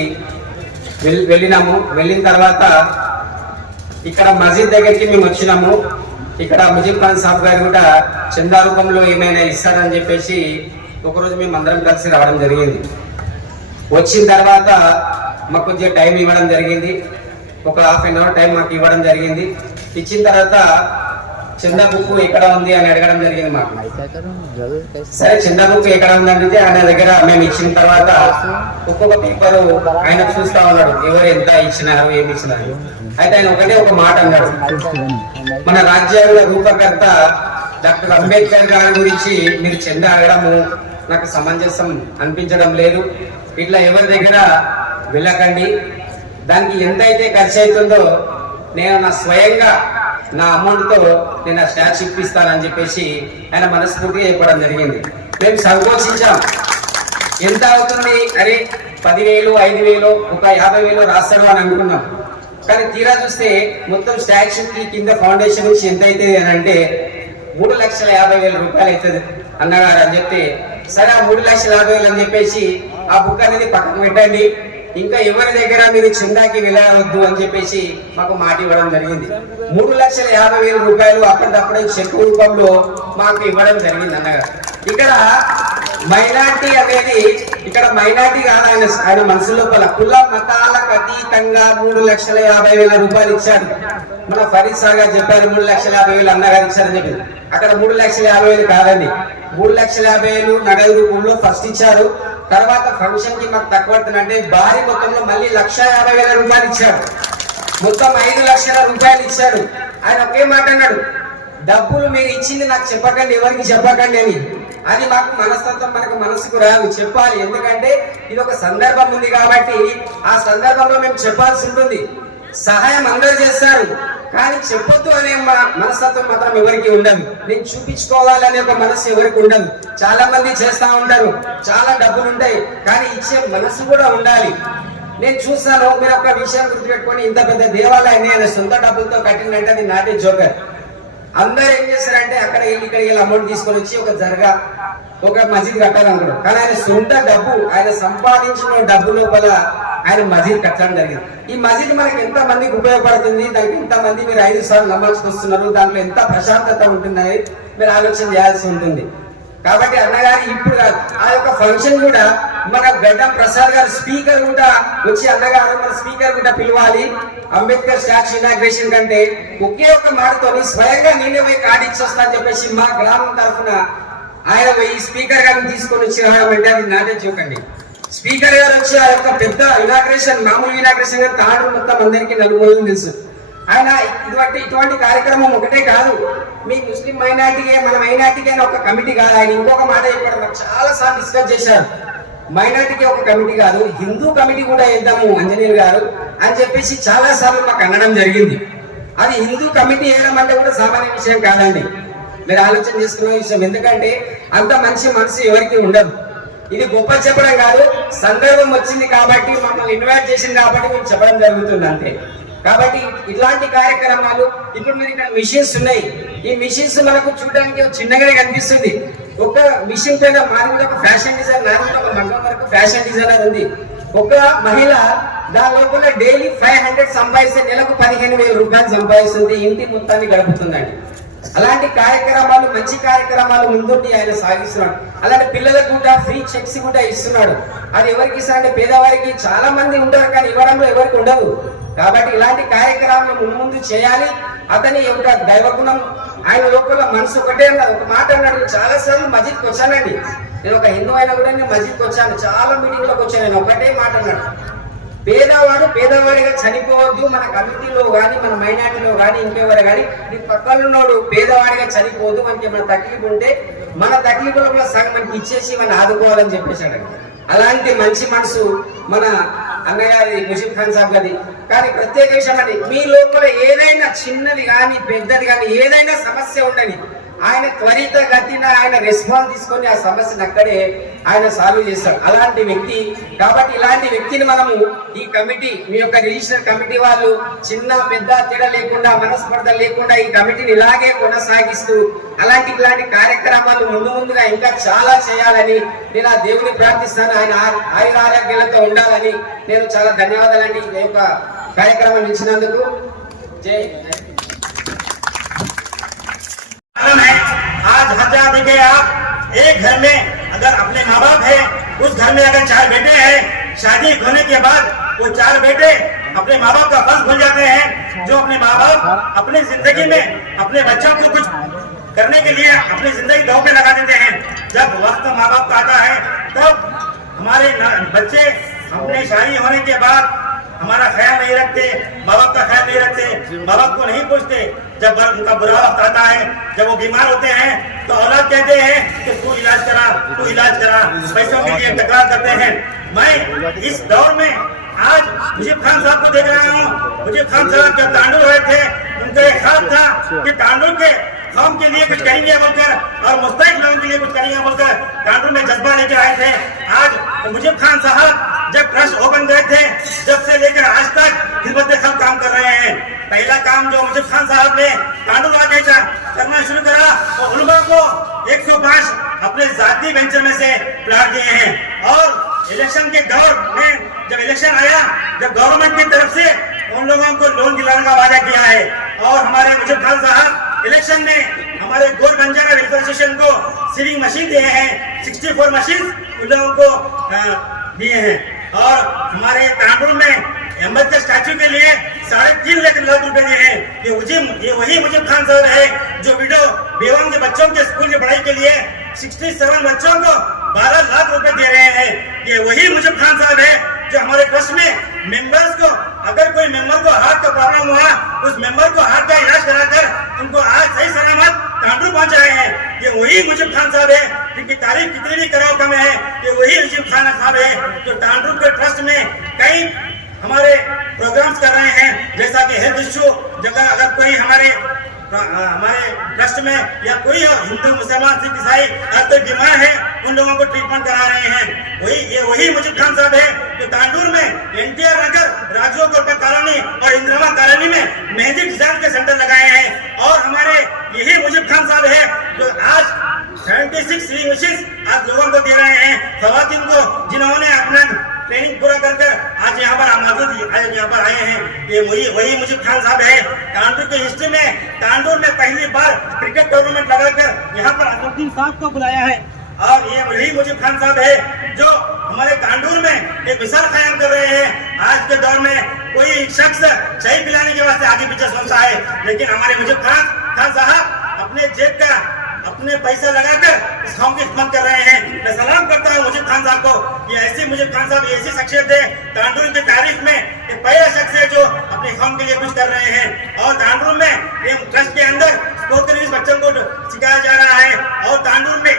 వెళ్ళినాము. వెళ్ళిన తర్వాత ఇక్కడ మసీద్ దగ్గరికి మేము వచ్చినాము. ఇక్కడ ముజీబ్ ఖాన్ సాబ్ గారు కూడా చందారూపంలో ఏమైనా ఇస్తారని చెప్పేసి ఒకరోజు మేము అందరం కలిసి రావడం జరిగింది. వచ్చిన తర్వాత మాకు కొద్దిగా టైం ఇవ్వడం జరిగింది, ఒక ½ an hour టైం మాకు ఇవ్వడం జరిగింది. ఇచ్చిన తర్వాత చందా బుక్ ఎక్కడ ఉంది అని అడగడం జరిగింది మాకు. సరే చందా బుక్ ఎక్కడ ఉందంటే ఆయన దగ్గర మేము ఇచ్చిన తర్వాత ఒక్కొక్క పేపర్ ఆయన చూస్తా ఉన్నాడు, ఎవరు ఎంత ఇచ్చినారు ఏమి ఇచ్చినారు. అయితే ఆయన ఒకటే ఒక మాట అన్నాడు, మన రాజ్యాంగ రూపకర్త డాక్టర్ అంబేద్కర్ గారి గురించి మీరు చందా అడగడము నాకు సమంజసం అనిపించడం లేదు. ఇట్లా ఎవరి దగ్గర వెళ్ళకండి, దానికి ఎంతైతే ఖర్చు అవుతుందో నేను నా స్వయంగా నా అమౌంట్ తో నేను ఆ స్టాచ్యూ ఇప్పిస్తానని చెప్పేసి ఆయన మనస్ఫూర్తిగా చెప్పడం జరిగింది. మేము సంకోచించాం, ఎంత అవుతుంది, అరే 10,000 5,000 ఒక 50,000 రాస్తాను అని అనుకున్నాం. కానీ తీరా చూస్తే మొత్తం స్టాచ్యూకి కింద ఫౌండేషన్ నుంచి ఎంత అవుతుంది అని అంటే 3,50,000 రూపాయలు అవుతుంది అన్నగారు అని చెప్తే, సరే ఆ 3,50,000 అని చెప్పేసి ఆ బుక్ అనేది పక్కకు పెట్టండి, ఇంకా ఎవరి దగ్గర మీరు చందాకి వెళ్ళవద్దు అని చెప్పేసి మాకు మాట ఇవ్వడం జరిగింది. 3,50,000 రూపాయలు అప్పటికప్పుడే చెక్ రూపంలో మాకు ఇవ్వడం జరిగింది అన్నగారు. ఇక్కడ మైనార్టీ అనేది, ఇక్కడ మైనార్టీ కాదు ఆయన మనసు లోపల కుల మతాలకు అతీతంగా 3,50,000 రూపాయలు ఇచ్చాడు. మన ఫరీద్ సార్ గారు చెప్పారు 3,50,000 అన్నగారు ఇచ్చారని చెప్పి. అక్కడ 3,50,000 కాదండి, 3,50,000 నగదు రూపంలో ఫస్ట్ ఇచ్చారు. తర్వాత ఫంక్షన్ కి మాకు తక్కువ పడుతుందంటే భారీ మొత్తంలో మళ్ళీ 1,50,000 రూపాయలు ఇచ్చాడు. మొత్తం 5 లక్షల రూపాయలు ఇచ్చాడు. ఆయన ఒకే మాట అన్నాడు, డబ్బులు మీరు ఇచ్చింది నాకు చెప్పకండి, ఎవరికి చెప్పకండి అని. అది మాకు మనస్తత్వం, మనకు మనసుకు రాదు, చెప్పాలి. ఎందుకంటే ఇది ఒక సందర్భం ఉంది కాబట్టి ఆ సందర్భంలో మేము చెప్పాల్సి ఉంటుంది. సహాయం అందరూ చేస్తారు, కానీ చెప్పొద్దు అనే మనస్తత్వం మాత్రం ఎవరికి ఉండదు. నేను చూపించుకోవాలనే ఒక మనసు ఎవరికి ఉండదు. చాలా మంది చేస్తా ఉంటారు, చాలా డబ్బులు ఉంటాయి, కానీ ఇచ్చే మనసు కూడా ఉండాలి. నేను చూస్తాను, మీరు ఒక విషయం గుర్తుపెట్టుకొని, ఇంత పెద్ద దేవాలయాన్ని ఆయన సొంత డబ్బులతో కట్టిందంటే అది నాటే జోకర్. అందరూ ఏం చేస్తారంటే అక్కడ ఇక్కడ అమౌంట్ తీసుకొని వచ్చి ఒక దర్గా, ఒక మసీద్ కట్టాలనుకుంటారు. కానీ ఆయన సొంత డబ్బు, ఆయన సంపాదించిన డబ్బు లోపల ఆయన మసీద్ కట్టడం జరిగింది. ఈ మసీద్ మనకి ఎంత మందికి ఉపయోగపడుతుంది, దానికి ఎంత మంది మీరు 5 సార్లు నమాజ్ వస్తున్నారు, దాంట్లో ఎంత ప్రశాంతత ఉంటుందని మీరు ఆలోచన చేయాల్సి ఉంటుంది. కాబట్టి అన్నగారి ఇప్పుడు ఆ యొక్క ఫంక్షన్ కూడా మన గడ్డం ప్రసాద్ గారు స్పీకర్ కూడా వచ్చి అన్నగారు మన స్పీకర్ కూడా పిలవాలి. అంబేద్కర్ స్టాచ్యూ ఇనాగ్రేషన్ కంటే ఒకే ఒక మాటతోని స్వయంగా నేనే పోయి కార్డు ఇచ్చొస్తా అని చెప్పేసి మా గ్రామం తరఫున ఆయన పోయి స్పీకర్ గారిని తీసుకొని వచ్చి రావడం అది నాటే చూకండి. స్పీకర్ గారు వచ్చి ఆ యొక్క పెద్ద ఇనాగ్రేషన్ మామూలు ఇనాగ్రేషన్ గా తాడు మొత్తం అందరికీ నలుగురు తెలుసు. ఆయన ఇటువంటి కార్యక్రమం ఒకటే కాదు, మీ ముస్లిం మైనార్టీకే మన మైనార్టీకే ఒక కమిటీ కాదు. ఆయన ఇంకొక మాట చెప్పడం నాకు చాలా సార్లు డిస్కస్ చేశారు. మైనార్టీకి ఒక కమిటీ కాదు, హిందూ కమిటీ కూడా వేద్దాము అంజనీర్ గారు అని చెప్పేసి చాలా సార్లు మాకు అనడం జరిగింది. అది హిందూ కమిటీ వేయడం అంటే కూడా సామాన్య విషయం కాదండి. మీరు ఆలోచన చేసుకున్న విషయం, ఎందుకంటే అంత మంచి మనసు ఎవరికి ఉండదు. ఇది గొప్ప చెప్పడం కాదు, సందర్భం వచ్చింది కాబట్టి మమ్మల్ని ఇన్వైట్ చేసింది కాబట్టి మేము చెప్పడం జరుగుతుంది అంతే. కాబట్టి ఇట్లాంటి కార్యక్రమాలు ఇప్పుడు మీరు ఇక్కడ మిషన్స్ ఉన్నాయి. ఈ మిషన్స్ మనకు చూడడానికి చిన్నగానే కనిపిస్తుంది. ఒక మిషన్ పైన మాది కూడా ఒక ఫ్యాషన్ డిజైన్, నాది కూడా ఒక మగ్గం వరకు ఫ్యాషన్ డిజైనర్ ఉంది. ఒక మహిళ దాని లోపల డైలీ 500 సంపాదిస్తే నెలకు 15,000 రూపాయలు సంపాదిస్తుంది, ఇంటి మొత్తాన్ని గడుపుతుందండి. అలాంటి కార్యక్రమాలు మంచి కార్యక్రమాలు ముందుండి ఆయన సాగిస్తున్నాడు. అలాంటి పిల్లలకు కూడా ఫ్రీ చెక్స్ కూడా ఇస్తున్నాడు. అది ఎవరికి ఇస్తారంటే పేదవారికి. చాలా మంది ఉంటారు కానీ ఇవ్వడంలో ఎవరికి ఉండదు. కాబట్టి ఇలాంటి కార్యక్రమాలు ముందు చేయాలి. అతని ఒక దైవగుణం ఆయన లోపల మనసు ఒకటే అన్నాడు. ఒక మాట అన్నాడు, చాలా సార్లు మస్జిద్కి వచ్చానండి, నేను ఒక హిందూ అయినా కూడా నేను మస్జిద్కి వచ్చాను, చాలా మీటింగ్లకు వచ్చాను. నేను ఒకటే మాట అన్నాడు, పేదవాడు పేదవాడిగా చనిపోవద్దు. మన కమిటీలో కానీ మన మైనార్టీలో కానీ ఇంకెవరు కానీ నీ పక్కనున్నోడు పేదవాడిగా చనిపోవద్దు. మనకి మన తక్లీఫ్ ఉంటే మన తక్లీఫ్లో కూడా సగం మనకి ఇచ్చేసి మనం ఆదుకోవాలని చెప్పేశాడు. అలాంటి మంచి మనసు మన అన్నగారి ముజీబ్ ఖాన్ సాబ్ గది. కానీ ప్రత్యేక విషయం అండి, మీ లోపల ఏదైనా చిన్నది కానీ పెద్దది కానీ ఏదైనా సమస్య ఉండని ఆయన త్వరితగతిన ఆయన రెస్పాన్స్ తీసుకొని ఆ సమస్యను అక్కడే ఆయన సాల్వ్ చేస్తాడు. అలాంటి వ్యక్తి. కాబట్టి ఇలాంటి వ్యక్తిని మనము ఈ కమిటీ, మీ యొక్క రిజిస్టర్ కమిటీ వాళ్ళు చిన్న పెద్ద తేడా లేకుండా, మనస్పర్ధ లేకుండా ఈ కమిటీని ఇలాగే కొనసాగిస్తూ ఇలాంటి కార్యక్రమాలు ముందుగా ఇంకా చాలా చేయాలని నేను ఆ దేవుని ప్రార్థిస్తాను. ఆయన ఆయురారోగ్యాలతో ఉండాలని నేను చాలా ధన్యవాదాలండి ఈ యొక్క కార్యక్రమం ఇచ్చినందుకు. జై आज हर जगह देखे आप, एक घर में अगर अपने माँ बाप है, उस घर में अगर 4 बेटे हैं, शादी होने के बाद वो 4 बेटे अपने माँ बाप का फर्ज भूल जाते हैं, जो अपने माँ बाप अपनी जिंदगी में अपने बच्चों को कुछ करने के लिए अपनी जिंदगी दांव पे लगा देते हैं. जब वक्त माँ बाप का आता है तब हमारे बच्चे अपने शादी होने के बाद हमारा ख्याल नहीं रखते, माँ बाप का ख्याल नहीं रखते, माँ बाप को नहीं पूछते. जब उनका बुरा वक्त आता है, जब वो बीमार होते हैं तो औलाद कहते हैं कि तू इलाज करा, पैसों के लिए तकरार करते हैं. मैं इस दौर में आज मुजीब खान साहब को देख रहा हूँ. मुजीब खान साहब जब तांडुल हुए थे, उनका एक ख्याल था कि तांडुल के कौम के लिए कुछ करेंगे बोलकर और मुस्तैद लोगों के लिए कुछ करेंगे बोलकर तांडुल में जज्बा लेकर आए थे. आज मुजीब खान साहब जब ट्रस्ट ओपन गए थे, जब से लेकर आज तक खिदमत सब काम कर रहे हैं. पहला काम जो मुजीब खान साहब ने तांडुल आके करना शुरू करा तो उलमा को 105 अपने जाती वेंचर में से प्लाट दिए हैं. और इलेक्शन के दौर में जब इलेक्शन आया, जब गवर्नमेंट की तरफ से उन लोगों को लोन दिलाने का वादा किया है. और हमारे मुजीब खान साहब इलेक्शन में हमारे गोल बंजारा वेलफेयर एसोसिएशन को सीविंग मशीन दिए हैं, 64 मशीन उन लोगों को दिए हैं. और हमारे तांडुल में अम्बेडकर स्टैच्यू के लिए 3.5 लाख रुपए दिए हैं. ये वही मुजीब खान साहब है जो विडो बेवाओं के बच्चों के स्कूल की पढ़ाई के लिए 67 बच्चों को 12 लाख रुपए दे रहे हैं. ये वही मुजीब खान साहब है जो हमारे ट्रस्ट में मेंबर्स को, अगर कोई मेंबर को हार्ट का प्रॉब्लम हुआ, उस मेंबर को हार्ट का इलाज कराकर उनको आज सही सलामत तांडुल पहुंचाए हैं. ये वही मुजीब खान साहब है जिनकी तारीफ कितनी भी करो कम है. ये वही मुजीब खान साहब है जो तांडुल के ट्रस्ट में कई हमारे प्रोग्राम्स कर रहे हैं, जैसा कि हेल्थ इश्यू जगह अगर कोई हमारे ट्रस्ट में या कोई हिंदू मुसलमान सिख ईसाई अगर कोई बीमार है उन लोगों को ट्रीटमेंट करा रहे हैं. वही मुजीब खान साहब है जो तांडुल में NTR नगर, राजीव गोलकर कॉलोनी और इंदिरा कॉलोनी में मेहंदी डिजाइन के सेंटर लगाए हैं. और हमारे यही मुजीब खान साहब है जो आज 76 सीविंग मशीन आज लोगों को दे रहे हैं, खवातीन को, जिन्होंने अपना ट्रेनिंग पूरा कर आज यहाँ पर मौजूद आज यहाँ पर आए हैं। ये वही मुजीब खान साहब है। तांडूर की हिस्ट्री में तांडूर में पहली बार क्रिकेट टूर्नामेंट लगाकर यहाँ पर अजहरुद्दीन साहब को बुलाया है और ये वही मुजीब खान साहब है जो हमारे तांडूर में एक मिसाल कायम कर रहे हैं। आज के दौर में कोई शख्स चाय पिलाने के वास्ते आगे पीछे सोचता है, लेकिन हमारे मुजीब खान साहब अपने जेब का अपने पैसा लगाकर इस कौम की खिदमत कर रहे हैं। मैं सलाम करता हूँ मुजीब खान साहब को। ये ऐसे मुजीब खान साहब ऐसी शख्सियत है तांडूर की तारीख में एक पहला शख्स है जो अपने कौम के लिए कुछ कर रहे हैं। और तांडूर में ये ट्रस्ट के अंदर स्पोकन इंग्लिश बच्चों को सिखाया जा रहा है और तांडूर में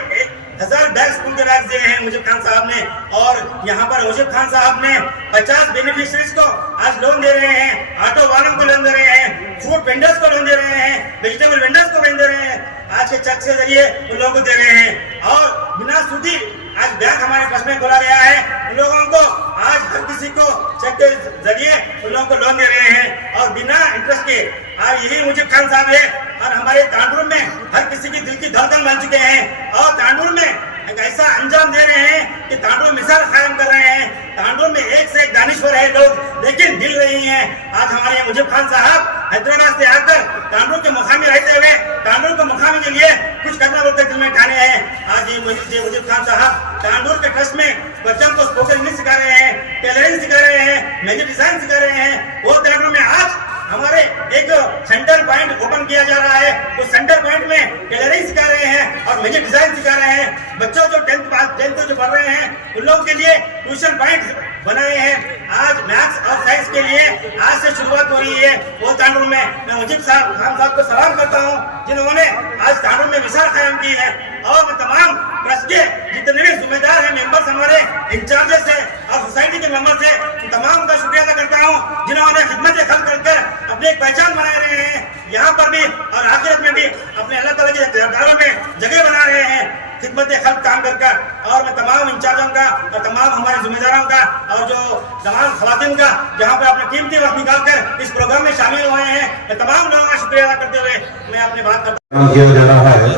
1000 बैग स्कूल के बैग दिए हैं मुजीब खान साहब ने। और यहाँ पर मुजीब खान साहब ने 50 बेनिफिशरीज को आज लोन दे रहे हैं, ऑटो वालों को लोन दे रहे हैं, फ्रूट वेंडर्स को लोन दे रहे हैं, वेजिटेबल वेंडर्स को लोन दे रहे हैं। आज के चेक के जरिए उन लोगों को दे रहे हैं और बिना सूदी आज बैंक हमारे पास में खोला गया है। उन लोगों को आज हर किसी को चेक के जरिए उन लोगों को लोन दे रहे हैं और बिना इंटरेस्ट के। आज यही मुजीब खान साहब है और हमारे तांडूर में हर किसी की दिल की धड़कन बन चुके हैं और तांडूर में एक ऐसा अंजाम दे रहे हैं कि तांडूर मिसाल कायम कर रहे हैं। तांडूर में एक से एक दानिश्वर है लोग, लेकिन दिल नहीं है। आज हमारे मुजीब खान साहब हैदराबाद से आकर तांडूर के मुकामी रहते हुए तांडूर के मुकामी के लिए कुछ करना बोलते दिल में ठाने हैं। आज ये मुजीब खान साहब तांडूर के ट्रस्ट में बच्चों को स्पोकन इंग्लिश सिखा रहे हैं, टेलरिंग सिखा रहे हैं, मेहंदी डिजाइन सिखा रहे हैं। वो तांडूर में आज हमारे एक सेंटर पॉइंट ओपन किया जा रहा है। उस सेंटर पॉइंट में टेलरिंग सिखा रहे हैं और मेहंदी डिजाइन सिखा रहे हैं। बच्चों जो 10th जो पढ़ रहे हैं उन लोगों के लिए ट्यूशन पॉइंट बनाए हैं। आज मैथ्स और साइंस के लिए आज से शुरुआत हो रही है वो तांडूर में। मैं मुजीब खान साहब को सलाम करता हूँ जिन्होंने आज तांडूर में मिसाल कायम की है। और मैं तमाम ट्रस्ट के जितने भी जिम्मेदार हैं, मेंबर्स हमारे इंचार्जेस हैं और सोसाइटी के मेंबर्स हैं, तमाम का शुक्रिया अदा करता हूँ जिन्होंने खिदमत खल्क कर अपनी एक पहचान बनाए रहे हैं यहाँ पर भी और आखिरत में भी अपने अल्लाह ताला के दरबारों में जगह बना रहे हैं खिदमत खल्क काम कर। और मैं तमाम इंचार्जों का और तमाम हमारे जिम्मेदारों का और जो तमाम खवातीन का जहाँ पर अपने कीमती वक्त निकाल कर इस प्रोग्राम में शामिल हुए हैं, मैं तमाम लोगों का शुक्रिया अदा करते हुए मैं अपनी बात करता किया जा रहा है।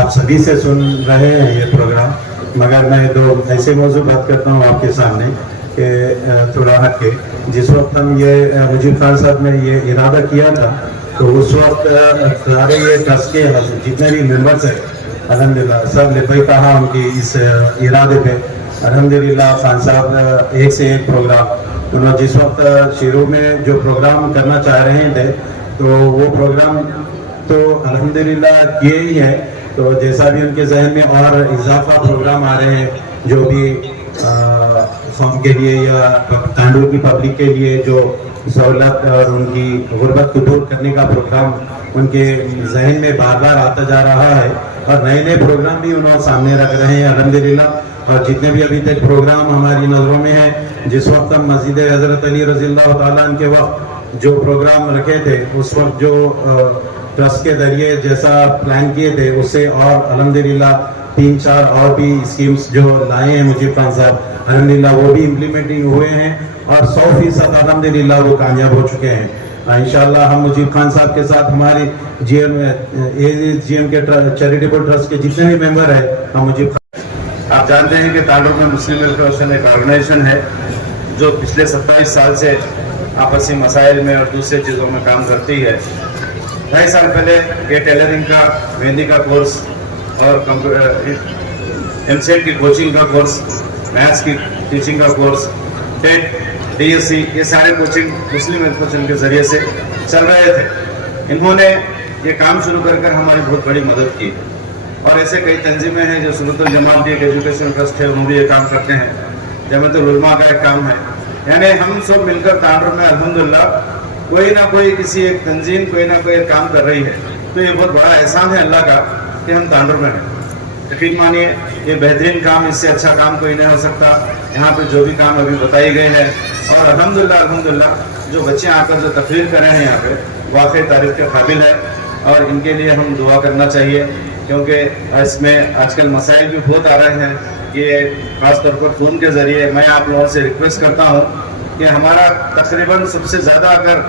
आप सभी से सुन रहे हैं ये प्रोग्राम, मगर मैं दो ऐसे मौजूद बात करता हूँ आपके सामने कि थोड़ा हट के। जिस वक्त हम ये मुजीब खान साहब ने ये इरादा किया था तो उस वक्त सारे ये ट्रस्ट के जितने भी मेंबर्स हैं अल्हम्दुलिल्लाह सब लिपाई कहा उनकी इस इरादे पे। अल्हम्दुलिल्लाह खान साहब एक से एक प्रोग्राम उन्होंने जिस वक्त शुरू में जो प्रोग्राम करना चाह रहे थे तो वो प्रोग्राम तो अल्हम्दुलिल्लाह किए ही है। तो जैसा भी उनके जहन में और इजाफा प्रोग्राम आ रहे हैं जो भी कौम के लिए या तांडूर की पब्लिक के लिए जो सहूलत और उनकी गुर्बत को दूर करने का प्रोग्राम उनके जहन में बार बार आता जा रहा है और नए नए प्रोग्राम भी उन्होंने सामने रख रहे हैं अल्हम्दुलिल्लाह। और जितने भी अभी तक प्रोग्राम हमारी नज़रों में हैं, जिस वक्त हम मस्जिद हज़रत अली रज़ियल्लाहु ताला अन्हु के वक्त जो प्रोग्राम रखे थे उस वक्त जो ट्रस्ट के जरिए जैसा प्लान किए थे उससे और अल्हम्दुलिल्लाह 3-4 और भी स्कीम्स जो लाए हैं मुजीब खान साहब अल्हम्दुलिल्लाह वो भी इम्प्लीमेंटिंग हुए हैं और 100% अल्हम्दुलिल्लाह वो कामयाब हो चुके हैं। इंशाल्लाह हम मुजीब खान साहब के साथ हमारी GM के चैरिटेबल ट्रस्ट के जितने भी मेंबर हैं हम मुजीब आप जानते हैं कि तांडूर में मुस्लिम वेलफेयर एसोसिएशन एक ऑर्गेनाइजेशन है जो पिछले 27 साल से आपसी मसाइल में और दूसरे चीज़ों में काम करती है। 2.5 साल पहले ये टेलरिंग का, मेहंदी का कोर्स और MCET की कोचिंग का कोर्स, मैथ्स की टीचिंग का कोर्स, टेट, DSC ये सारे कोचिंग मुस्लिम वेलफेयर एसोसिएशन के ज़रिए से चल रहे थे। इन्होंने ये काम शुरू कर हमारी बहुत बड़ी मदद की और ऐसे कई तंजीमें हैं जो सुन्नतुल जमात एक एजुकेशन ट्रस्ट है उन्होंने ये काम करते हैं, जमातुल उलमा का एक काम है। यानी हम सब मिलकर तांडूर में अल्हम्दुलिल्लाह कोई ना कोई किसी एक तंजीम कोई ना कोई एक काम कर रही है। तो ये बहुत बड़ा एहसान है अल्लाह का कि हम तांडूर में हैं। यकीन मानिए ये बेहतरीन काम, इससे अच्छा काम कोई नहीं हो सकता। यहाँ पे जो भी काम अभी बताई गए हैं और अल्हम्दुलिल्लाह जो बच्चे आकर जो तकरीर कर रहे हैं यहाँ पे वाकई तारीफ के काबिल है और इनके लिए हम दुआ करना चाहिए क्योंकि इसमें आजकल मसाइल भी बहुत आ रहे हैं। ये खासतौर पर फ़ोन के ज़रिए मैं आप लोगों से रिक्वेस्ट करता हूँ कि हमारा तकरीबन सबसे ज़्यादा अगर